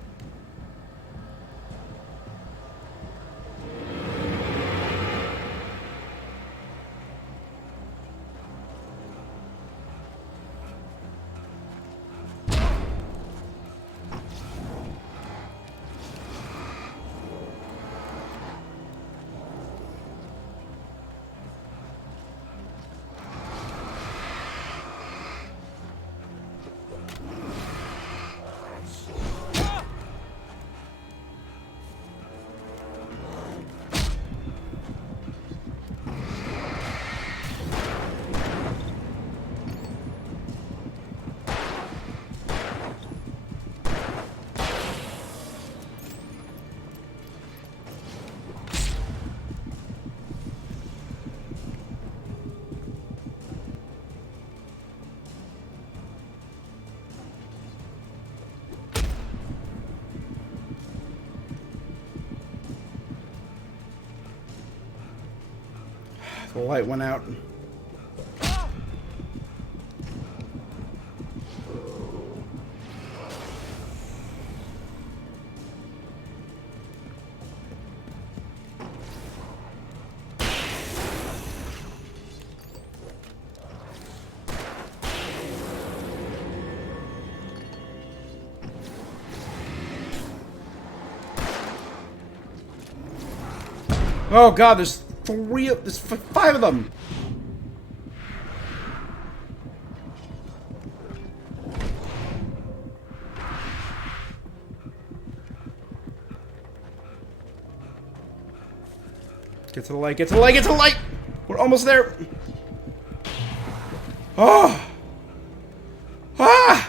The light went out. Oh god, there's five of them! Get to the light, get to the light, get to the light! We're almost there! Oh! Ah!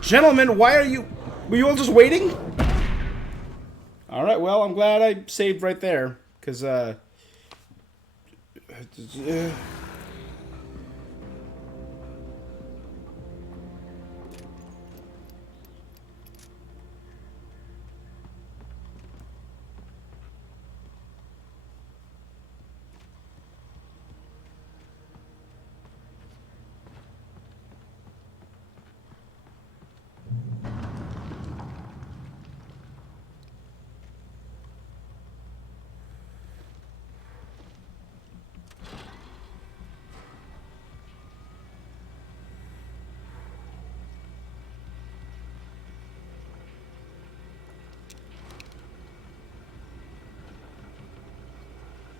Gentlemen, why are you... Were you all just waiting? Alright, well, I'm glad I saved right there. Because,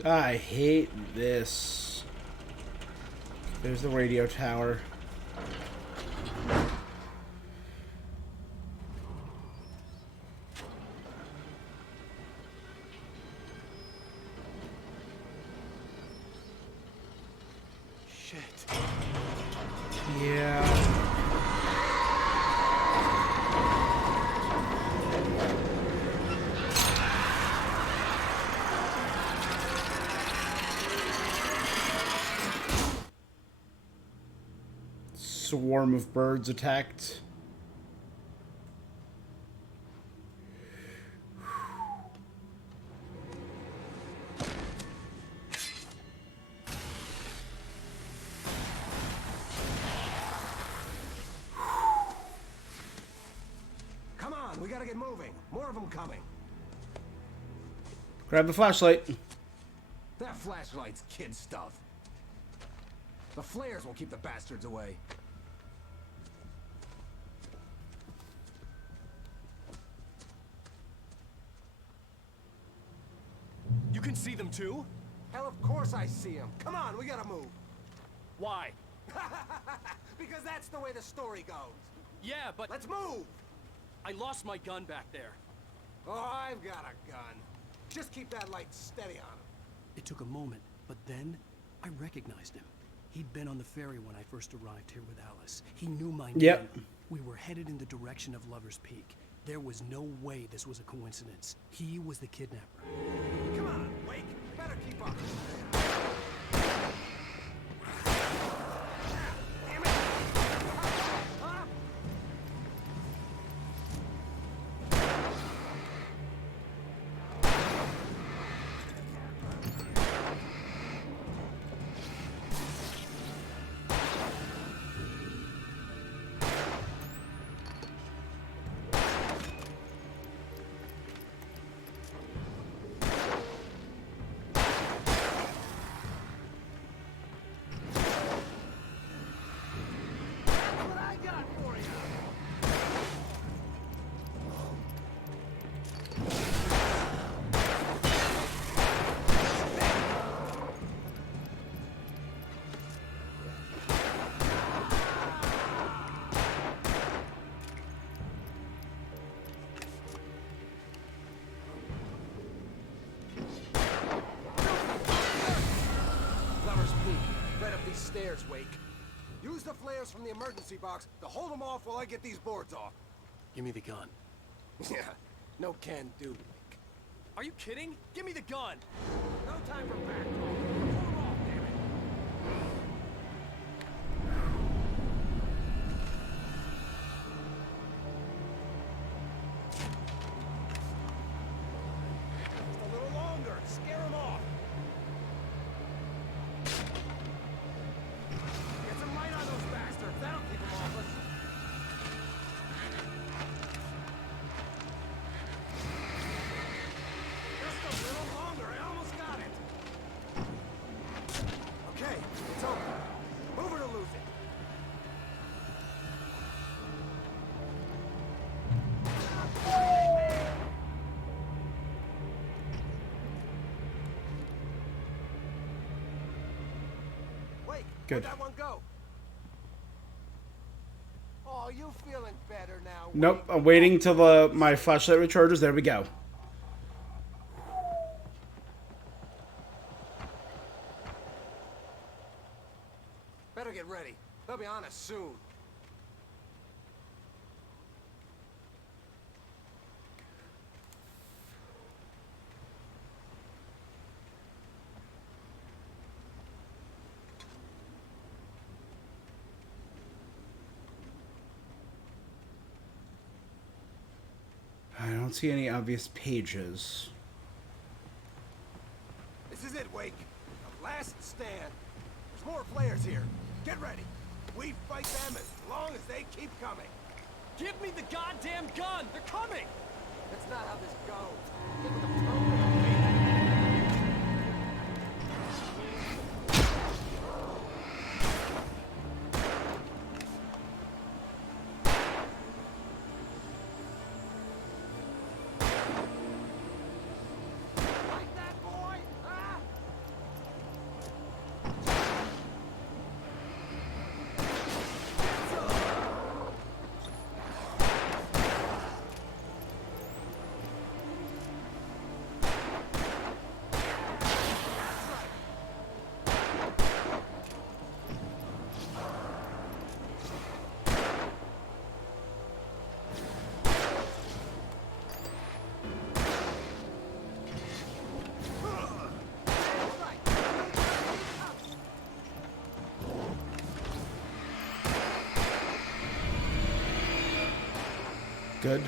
I hate this. There's the radio tower. Shit. Yeah. Swarm of birds attacked. Come on, we gotta get moving. More of them coming. Grab the flashlight. That flashlight's kid stuff. The flares will keep the bastards away. You can see them too? Hell, of course I see them. Come on, we gotta move. Why? Because that's the way the story goes. Yeah, but... Let's move! I lost my gun back there. Oh, I've got a gun. Just keep that light steady on him. It took a moment, but then I recognized him. He'd been on the ferry when I first arrived here with Alice. He knew my name. Yep. We were headed in the direction of Lover's Peak. There was no way this was a coincidence. He was the kidnapper. Come on, Wake. Better keep up. Damn it! Huh? What I got for you? Lover's Peak. Right up these stairs, Wake. Use the flares from the emergency box to hold them off while I get these boards off. Give me the gun. Yeah, no can do, Wake. Are you kidding? Give me the gun! No time for back. Pull them off, damn it! Just a little longer. Scare them off. Get some light on those bastards. That'll keep them off us. Just a little longer. I almost got it. Okay, it's over. Move it or lose it. Wait, Good. where'd that one go? Oh, you feeling better now? Nope, I'm waiting till my flashlight recharges. There we go. Better get ready. They'll be on us soon. I don't see any obvious pages. This is it, Wake. The last stand. There's more flares here. Get ready. We fight them as long as they keep coming. Give me the goddamn gun! They're coming! That's not how this goes. Get with the program, like that, boy! Ah! Good.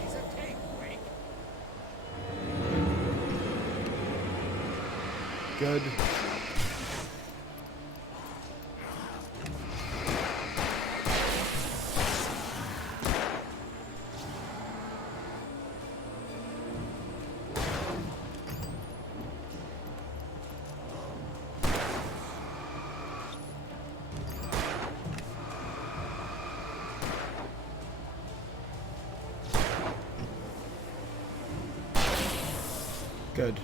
He's a tank, Wake. Good. Good.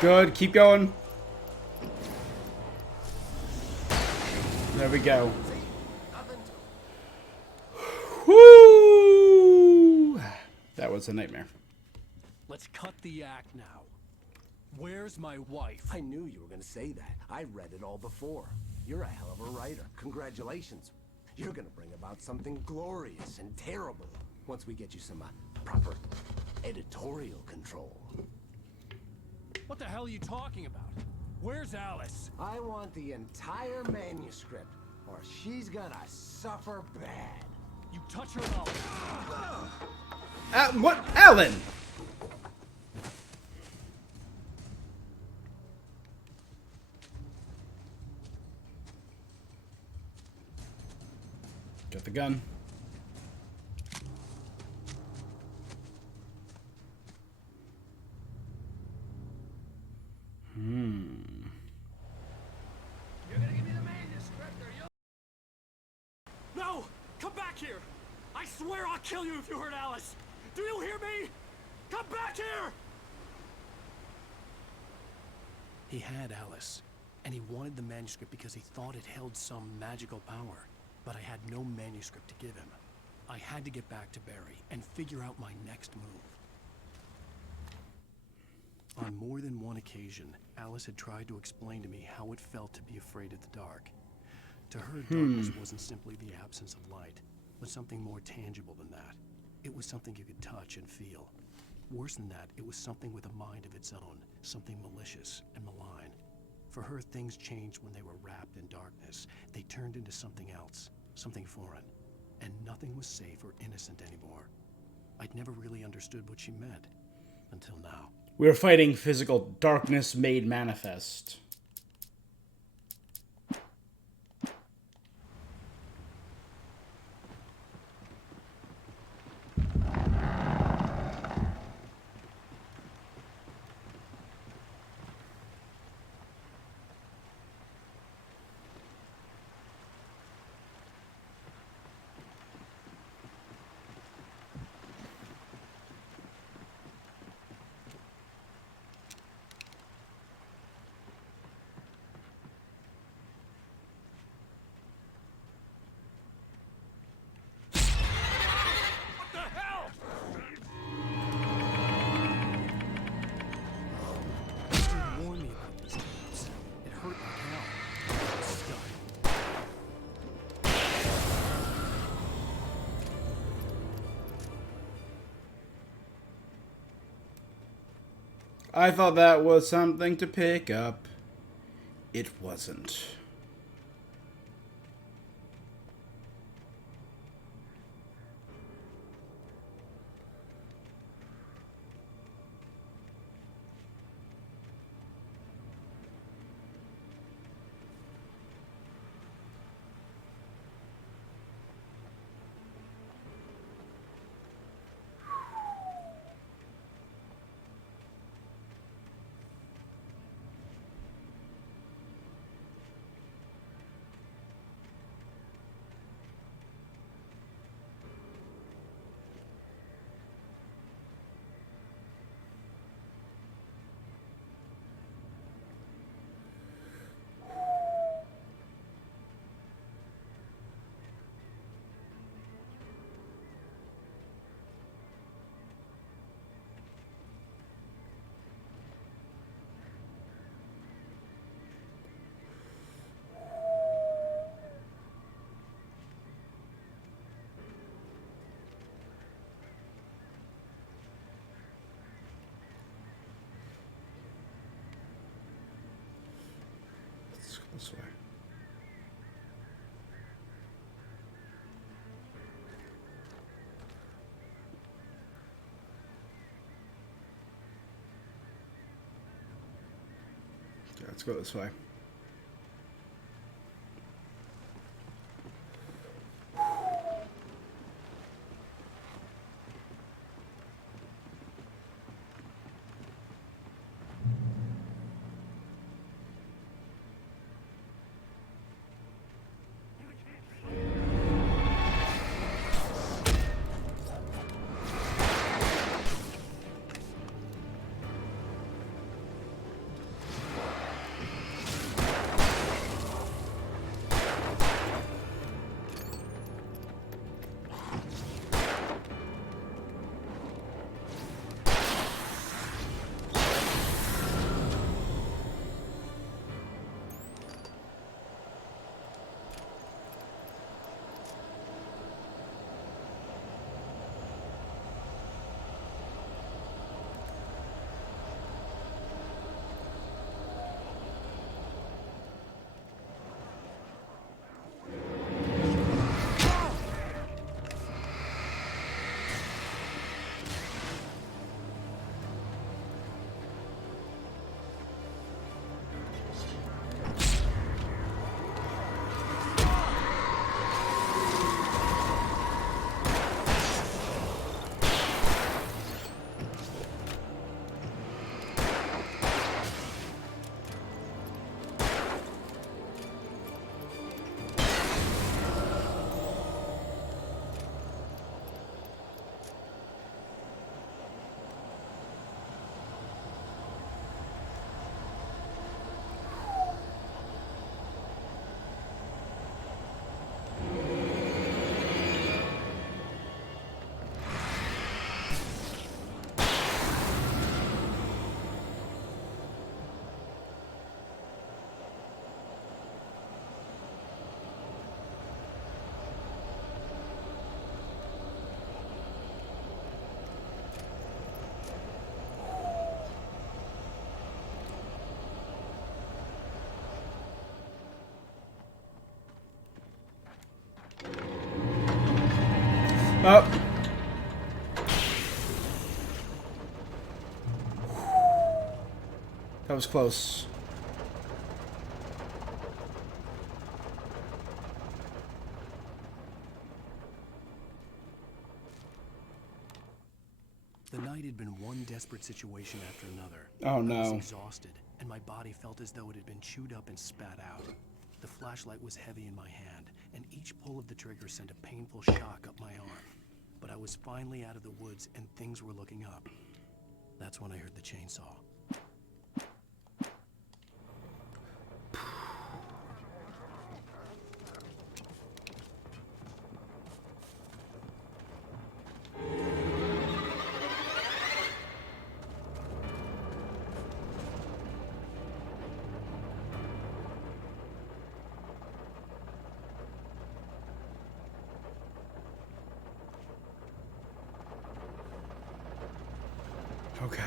Good, keep going. There we go. Whoo! That was a nightmare. Let's cut the act now. Where's my wife? I knew you were gonna say that. I read it all before. You're a hell of a writer. Congratulations. You're gonna bring about something glorious and terrible once we get you some proper editorial control. What the hell are you talking about? Where's Alice? I want the entire manuscript, or she's gonna suffer bad. You touch her and I'll... What? Alan! Get the gun. You're gonna give me the manuscript, are you? No! Come back here! I swear I'll kill you if you hurt Alice! Do you hear me? Come back here! He had Alice, and he wanted the manuscript because he thought it held some magical power. But I had no manuscript to give him. I had to get back to Barry and figure out my next move. On more than one occasion, Alice had tried to explain to me how it felt to be afraid of the dark. To her, darkness wasn't simply the absence of light, but something more tangible than that. It was something you could touch and feel. Worse than that, it was something with a mind of its own, something malicious and malign. For her, things changed when they were wrapped in darkness. They turned into something else, something foreign, and nothing was safe or innocent anymore. I'd never really understood what she meant, until now. We were fighting physical darkness made manifest. I thought that was something to pick up. It wasn't. Let's go this way. Okay, let's go this way. Oh. That was close. The night had been one desperate situation after another. Oh, no. I was exhausted, and my body felt as though it had been chewed up and spat out. The flashlight was heavy in my hand, and each pull of the trigger sent a painful shock up my arm. But I was finally out of the woods, and things were looking up. That's when I heard the chainsaw. Okay.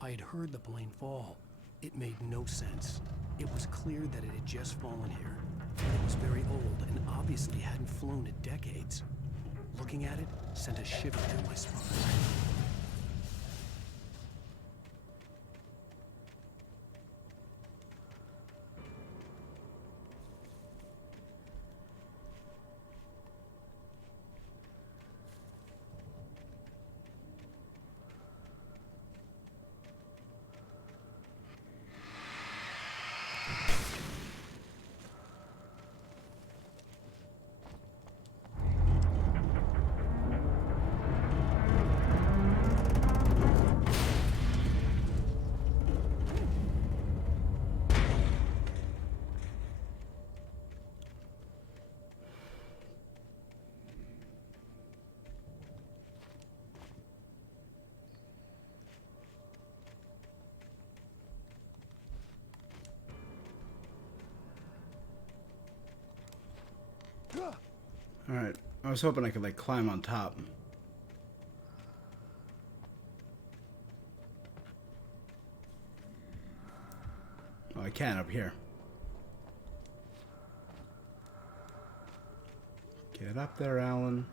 I had heard the plane fall. It made no sense. It was clear that it had just fallen here. It was very old and obviously hadn't flown in decades. Looking at it sent a shiver through my spine. Alright. I was hoping I could, like, climb on top. Oh, I can up here. Get up there, Alan.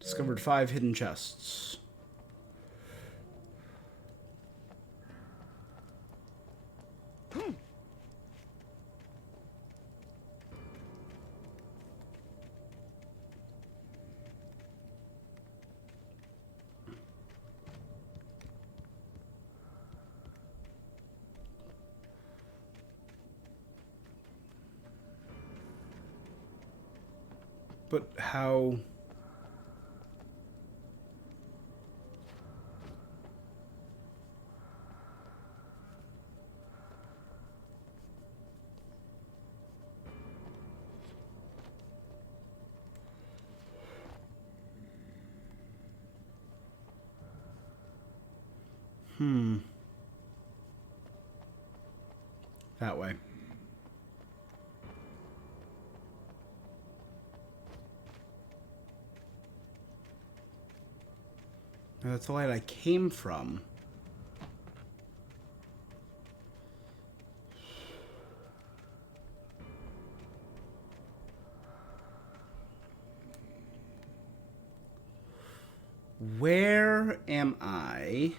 Discovered 5 hidden chests. But how... That way. Now, that's the light I came from. Where am I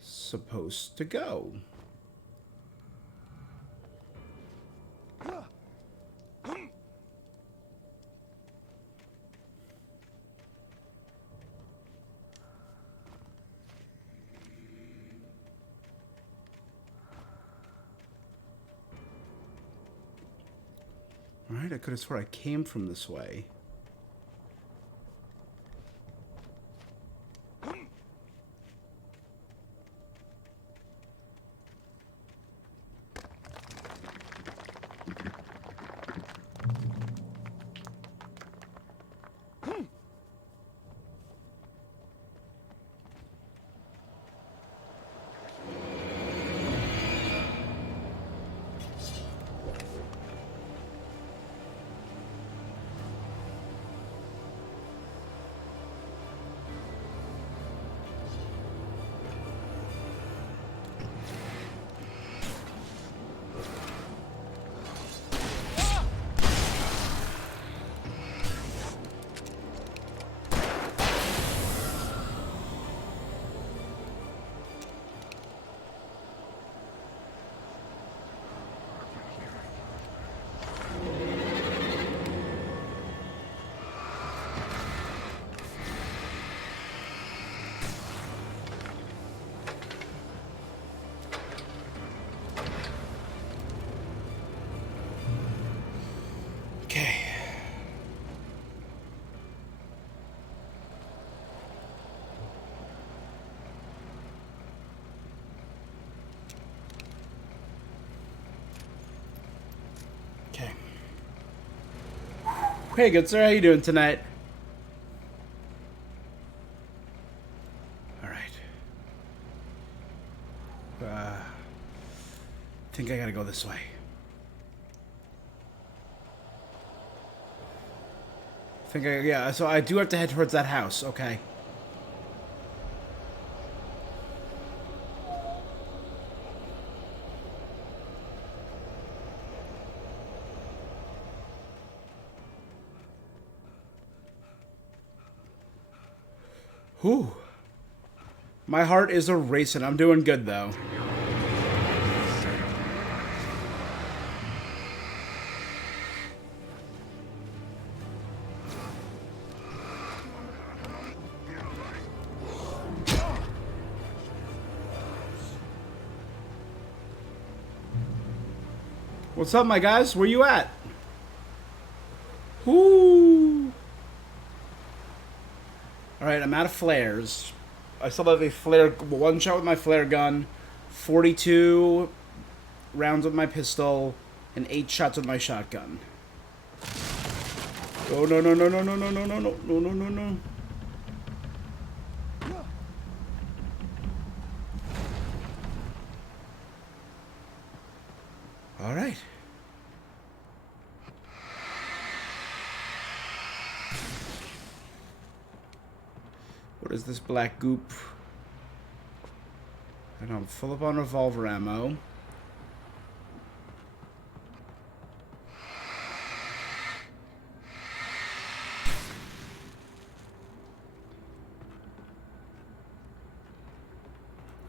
supposed to go? All right, I could have sworn I came from this way. Hey, good sir, how you doing tonight? All right. I think I gotta go this way. Yeah, so I do have to head towards that house, okay. Whew. My heart is a racing. I'm doing good, though. What's up, my guys? Where you at? Whoo! Alright, I'm out of flares. I still have a flare, one shot with my flare gun, 42 rounds with my pistol, and 8 shots with my shotgun. Oh, no, no, no, no, no, no, no, no, no, no, no, no, no. Alright. What is this black goop? And I'm full up on revolver ammo.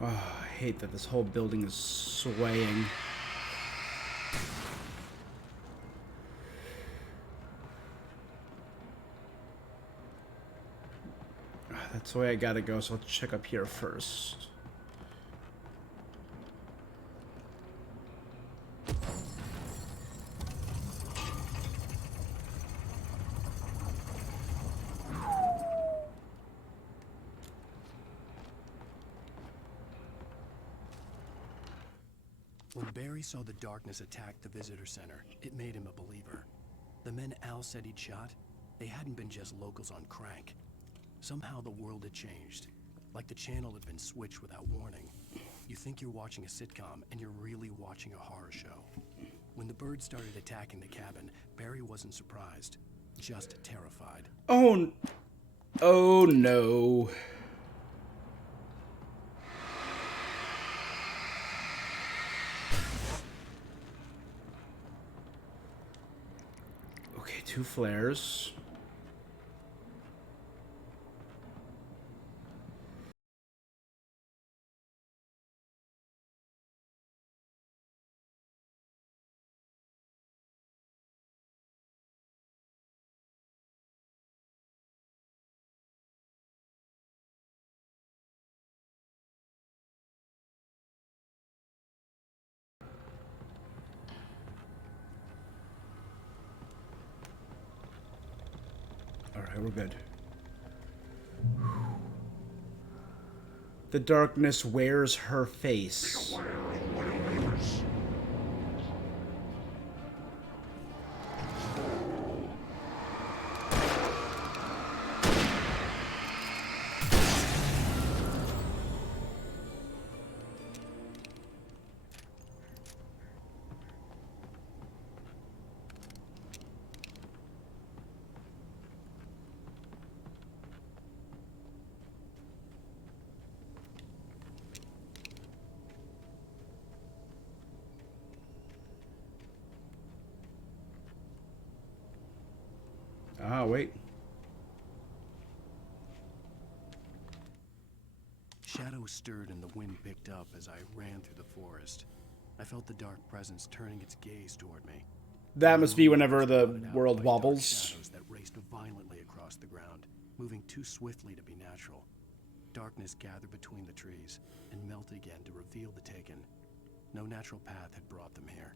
Oh, I hate that this whole building is swaying. That's the way I gotta go, so let's check up here first. When Barry saw the darkness attack the visitor center, it made him a believer. The men Al said he'd shot, they hadn't been just locals on crank. Somehow the world had changed, like the channel had been switched without warning. You think you're watching a sitcom, and you're really watching a horror show. When the birds started attacking the cabin, Barry wasn't surprised, just terrified. Oh no. Okay, 2 flares. Alright, we're good. The darkness wears her face. Ah, wait. Shadows stirred and the wind picked up as I ran through the forest. I felt the dark presence turning its gaze toward me. That must be whenever the world wobbles. Shadows that raced violently across the ground, moving too swiftly to be natural. Darkness gathered between the trees and melted again to reveal the Taken. No natural path had brought them here.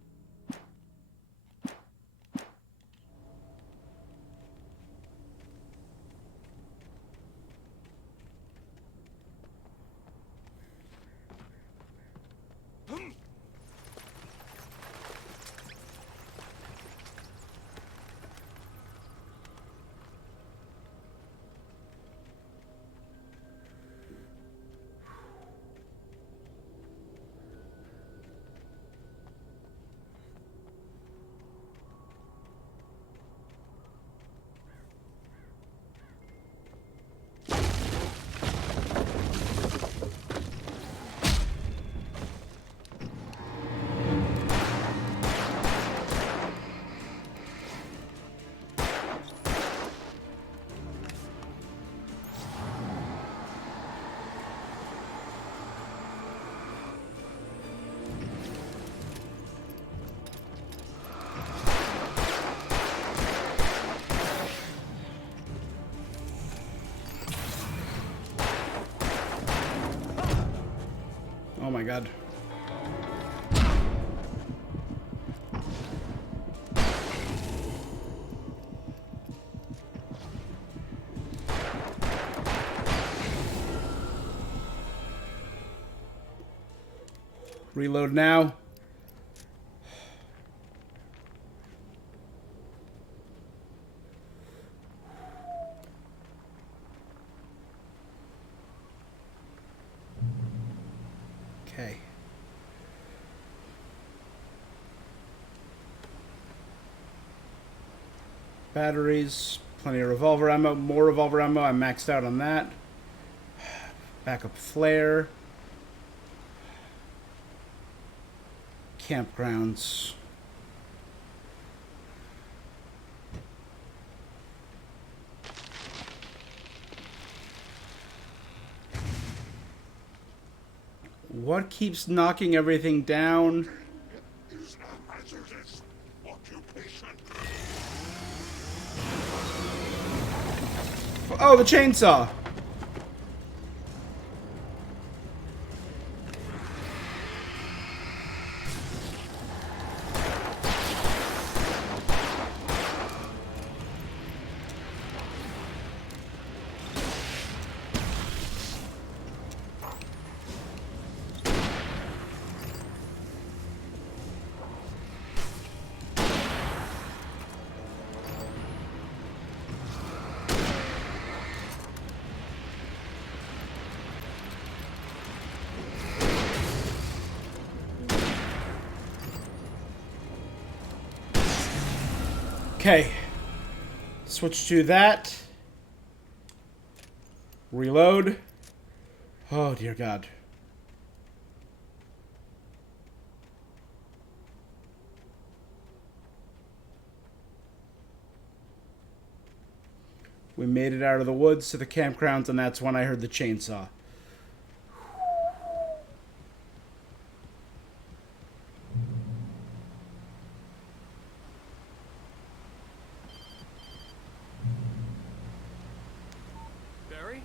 my god. Reload now. Okay. Batteries, plenty of revolver ammo, more revolver ammo. I'm maxed out on that. Backup flare. Campgrounds. What keeps knocking everything down? Oh, the chainsaw! Okay. Switch to that. Reload. Oh, dear God. We made it out of the woods to the campgrounds, and that's when I heard the chainsaw. Barry?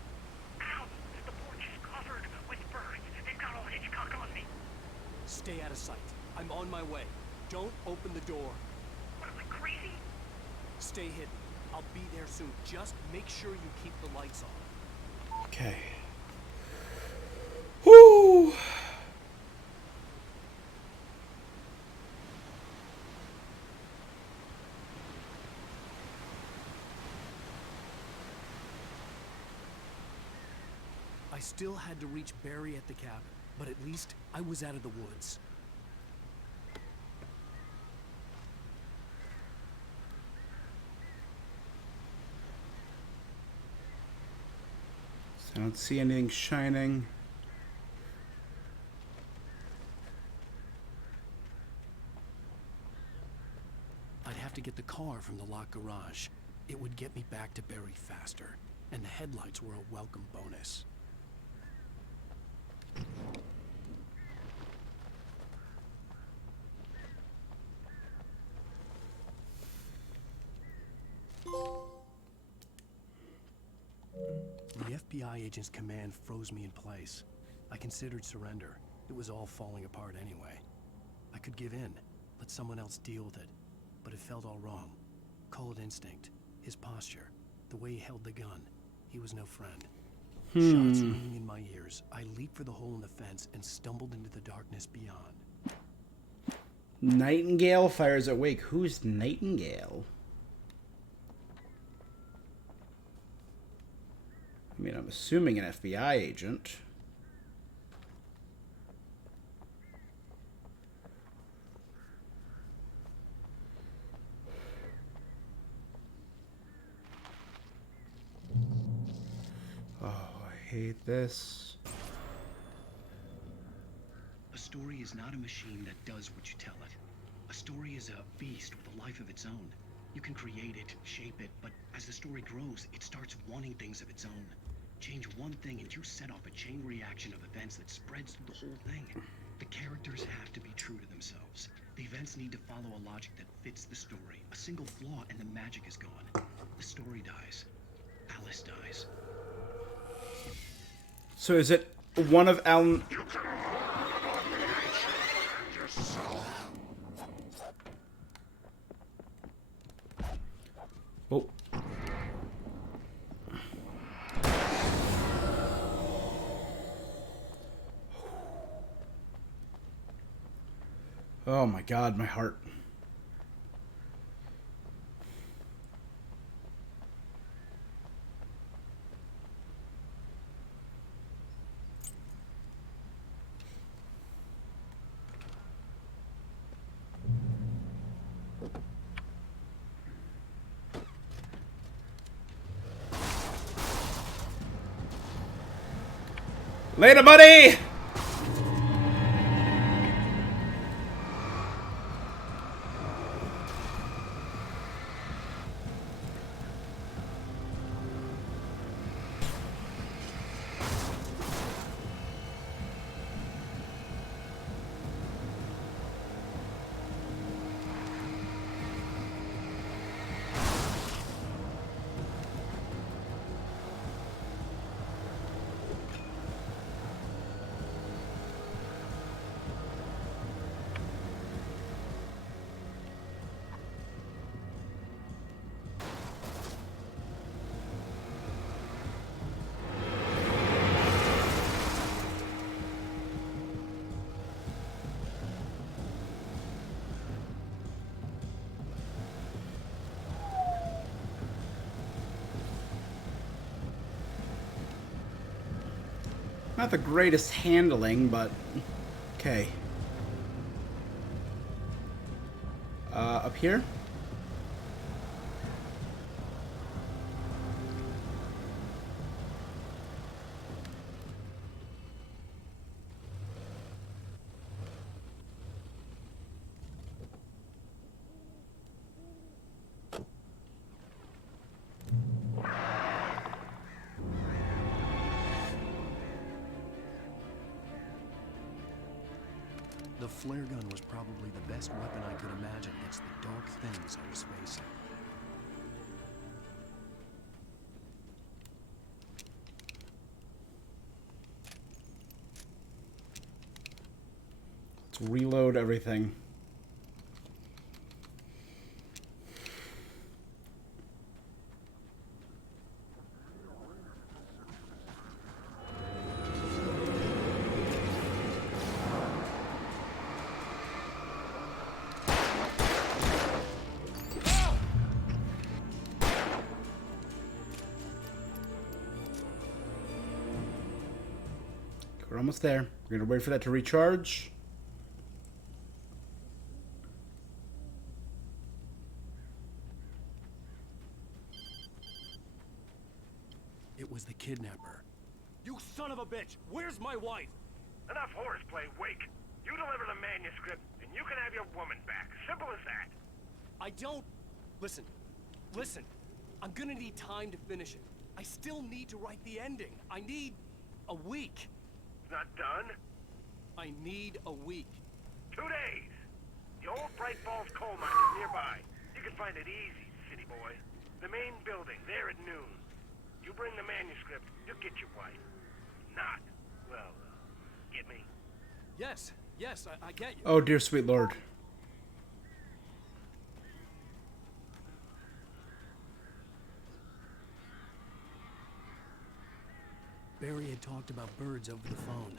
Ow! The porch is covered with birds. They've got all Hitchcock on me. Stay out of sight. I'm on my way. Don't open the door. What am I, crazy? Stay hidden. I'll be there soon. Just make sure you keep the lights on. Okay. Whoo! I still had to reach Barry at the cabin, but at least I was out of the woods. I don't see anything shining. I'd have to get the car from the locked garage. It would get me back to Barry faster, and the headlights were a welcome bonus. The FBI agent's command froze me in place. I considered surrender. It was all falling apart anyway. I could give in, let someone else deal with it, but it felt all wrong. Call it instinct, his posture, the way he held the gun. He was no friend. Shots ringing in my ears, I leaped for the hole in the fence and stumbled into the darkness beyond. Nightingale fires at Wake. Who's Nightingale? I mean, I'm assuming an FBI agent. Oh, I hate this. A story is not a machine that does what you tell it. A story is a beast with a life of its own. You can create it, shape it, but as the story grows, it starts wanting things of its own. Change one thing and you set off a chain reaction of events that spreads through the whole thing. The characters have to be true to themselves. The events need to follow a logic that fits the story. A single flaw and the magic is gone. The story dies. Alice dies. So is it one of Alan... Oh. Oh my God, my heart. Later, buddy! Not the greatest handling, but okay. Up here? The flare gun was probably the best weapon I could imagine against the dark things I was facing. Let's reload everything. We're almost there. We're gonna wait for that to recharge. It was the kidnapper. You son of a bitch! Where's my wife? Enough horseplay, Wake. You deliver the manuscript, and you can have your woman back. Simple as that. I don't... Listen. Listen. I'm gonna need time to finish it. I still need to write the ending. I need... a week. Not done? I need a week. 2 days. The old Bright Falls coal mine is nearby. You can find it easy, city boy. The main building, there at noon. You bring the manuscript, you'll get your wife. Not, well, get me? Yes, I get you. Oh, dear sweet lord. Barry had talked about birds over the phone.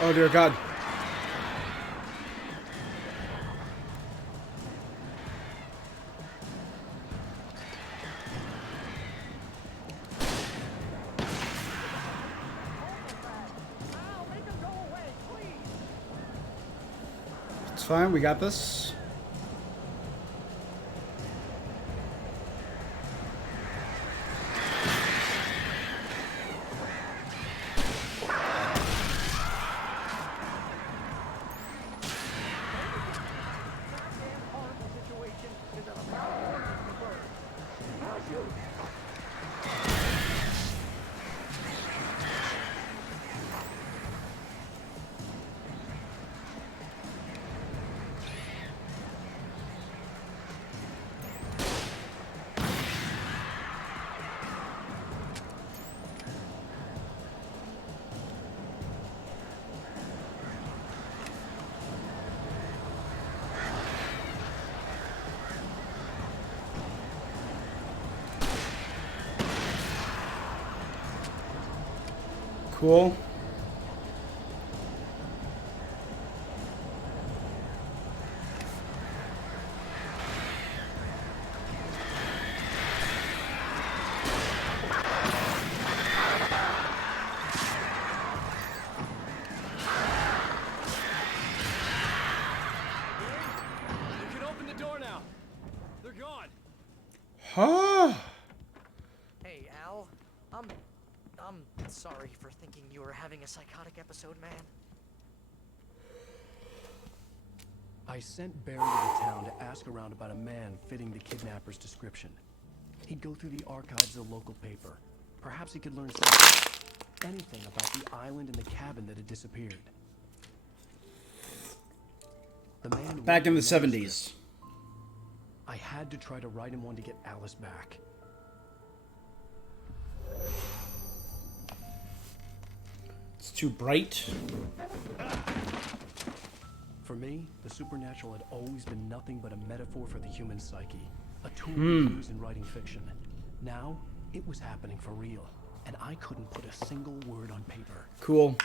Oh dear God. fine. We got this. Cool. You can open the door now. They're gone. Huh? Hey, Al. I'm sorry for thinking you were having a psychotic episode, man. I sent Barry to the town to ask around about a man fitting the kidnapper's description. He'd go through the archives of the local paper. Perhaps he could learn anything about the island and the cabin that had disappeared. The man Back in the 70s. I had to try to write him one to get Alice back. It's too bright. For me, the supernatural had always been nothing but a metaphor for the human psyche, a tool used in writing fiction. Now, it was happening for real, and I couldn't put a single word on paper. Cool.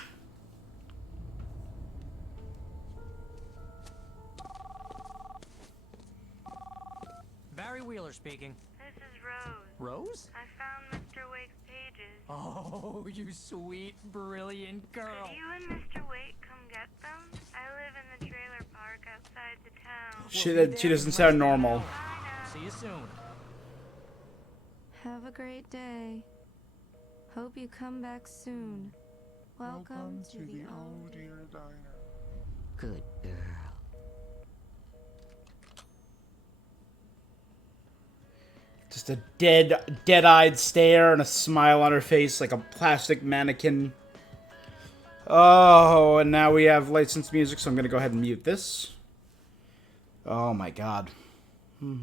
Barry Wheeler speaking. This is Rose. Rose? I found Mr. Wake's pages. Oh, you sweet, brilliant girl. Could you and Mr. Wake come get them? I live in the trailer park outside the town. She doesn't sound normal. See you soon. Have a great day. Hope you come back soon. Welcome to the old dear diner. Good girl. Just a dead-eyed stare and a smile on her face like a plastic mannequin. Oh, and now we have licensed music, so I'm going to go ahead and mute this. Oh my god. All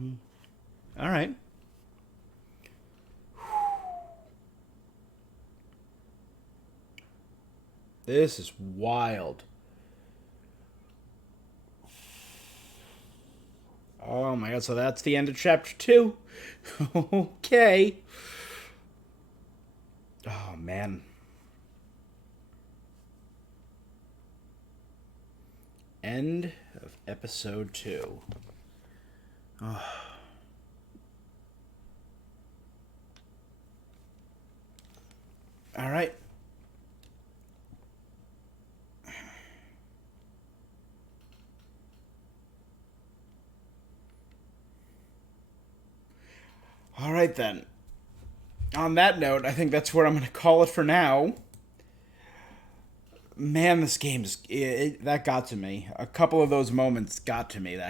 right. This is wild. Oh my god, so that's the end of chapter 2. Okay. Oh man. End of episode 2. Oh. All right. All right, then. On that note, I think that's where I'm going to call it for now. Man, this game is... that got to me. A couple of those moments got to me.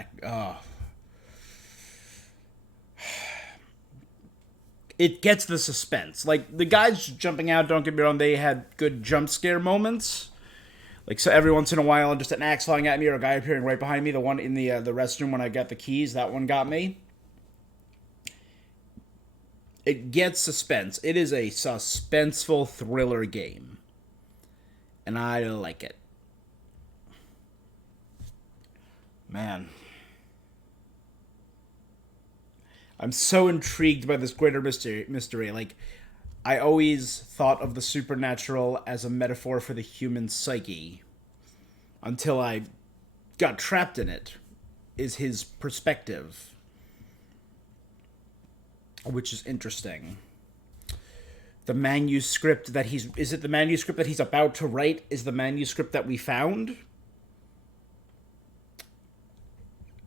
It gets the suspense. Like, the guys jumping out, don't get me wrong, they had good jump scare moments. Like, so every once in a while, just an axe flying at me or a guy appearing right behind me. The one in the restroom when I got the keys, that one got me. It gets suspense. It is a suspenseful thriller game. And I like it. Man. I'm so intrigued by this greater mystery. Like, I always thought of the supernatural as a metaphor for the human psyche. Until I got trapped in it. Is his perspective. Which is interesting. The manuscript that is it the manuscript that he's about to write is the manuscript that we found?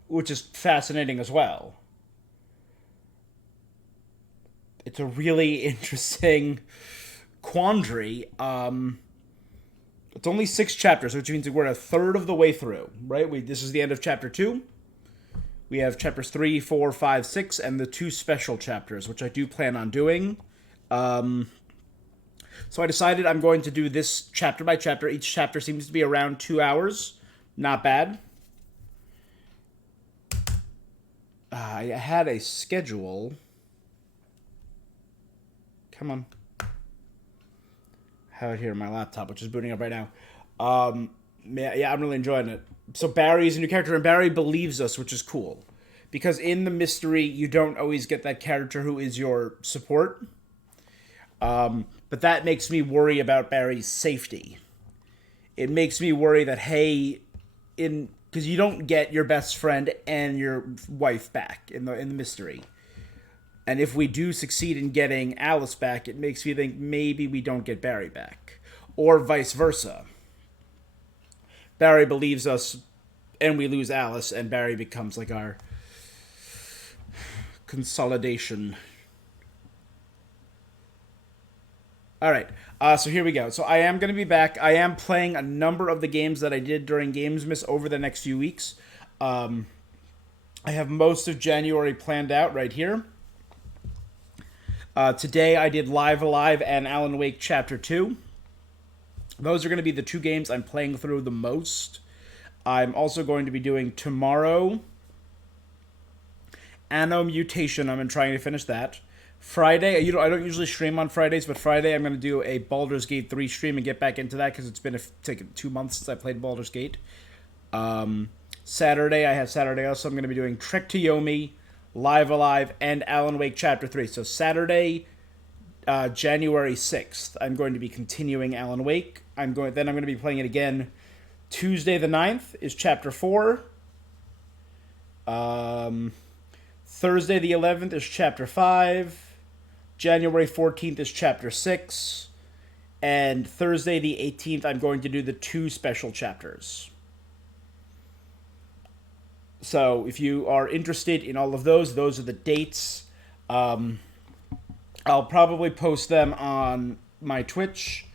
which is fascinating as well. It's a really interesting quandary. It's only 6 chapters, which means we're a third of the way through, right? This is the end of chapter 2. We have chapters 3, 4, 5, 6, and the 2 special chapters, which I do plan on doing. So I decided I'm going to do this chapter by chapter. Each chapter seems to be around 2 hours. Not bad. I had a schedule. Come on. I have it here on my laptop, which is booting up right now. Yeah, I'm really enjoying it. So Barry's a new character, and Barry believes us, which is cool. Because in the mystery, you don't always get that character who is your support. But that makes me worry about Barry's safety. It makes me worry that, hey, because you don't get your best friend and your wife back in the mystery. And if we do succeed in getting Alice back, it makes me think maybe we don't get Barry back. Or vice versa. Barry believes us, and we lose Alice, and Barry becomes like our consolidation. Alright, so here we go. So I am going to be back. I am playing a number of the games that I did during Gamesmas over the next few weeks. I have most of January planned out right here. Today I did Live Alive and Alan Wake Chapter 2. Those are going to be the 2 games I'm playing through the most. I'm also going to be doing tomorrow Anno Mutation. I'm trying to finish that. Friday, I don't usually stream on Fridays, but Friday I'm going to do a Baldur's Gate 3 stream and get back into that because it's been 2 months since I played Baldur's Gate. Saturday, I have Saturday also. I'm going to be doing Trek to Yomi, Live Alive, and Alan Wake Chapter 3. So Saturday, January 6th, I'm going to be continuing Alan Wake. Then I'm going to be playing it again. Tuesday the 9th is Chapter 4. Thursday the 11th is Chapter 5. January 14th is Chapter 6. And Thursday the 18th, I'm going to do the 2 special chapters. So if you are interested in all of those are the dates. I'll probably post them on my Twitch.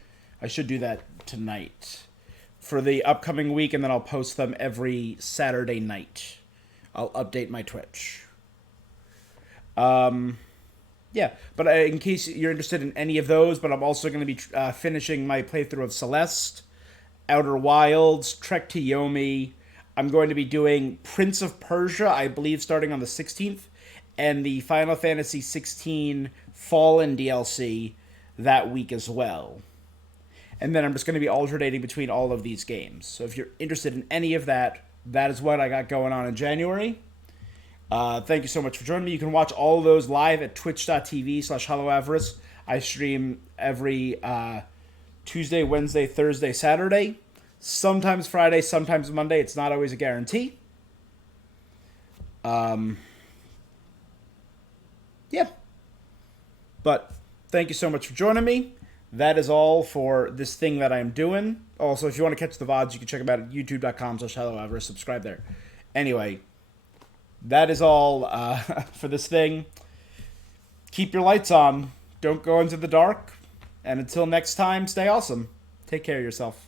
I should do that tonight for the upcoming week, and then I'll post them every Saturday night. I'll update my Twitch. Yeah, but in case you're interested in any of those, but I'm also going to be finishing my playthrough of Celeste, Outer Wilds, Trek to Yomi. I'm going to be doing Prince of Persia, I believe, starting on the 16th, and the Final Fantasy XVI Fallen DLC that week as well. And then I'm just going to be alternating between all of these games. So if you're interested in any of that, that is what I got going on in January. Thank you so much for joining me. You can watch all of those live at twitch.tv/HollowAvarice. I stream every Tuesday, Wednesday, Thursday, Saturday. Sometimes Friday, sometimes Monday. It's not always a guarantee. Yeah. But thank you so much for joining me. That is all for this thing that I'm doing. Also, if you want to catch the VODs, you can check them out at youtube.com/HollowAvarice. Subscribe there. Anyway, that is all for this thing. Keep your lights on. Don't go into the dark. And until next time, stay awesome. Take care of yourself.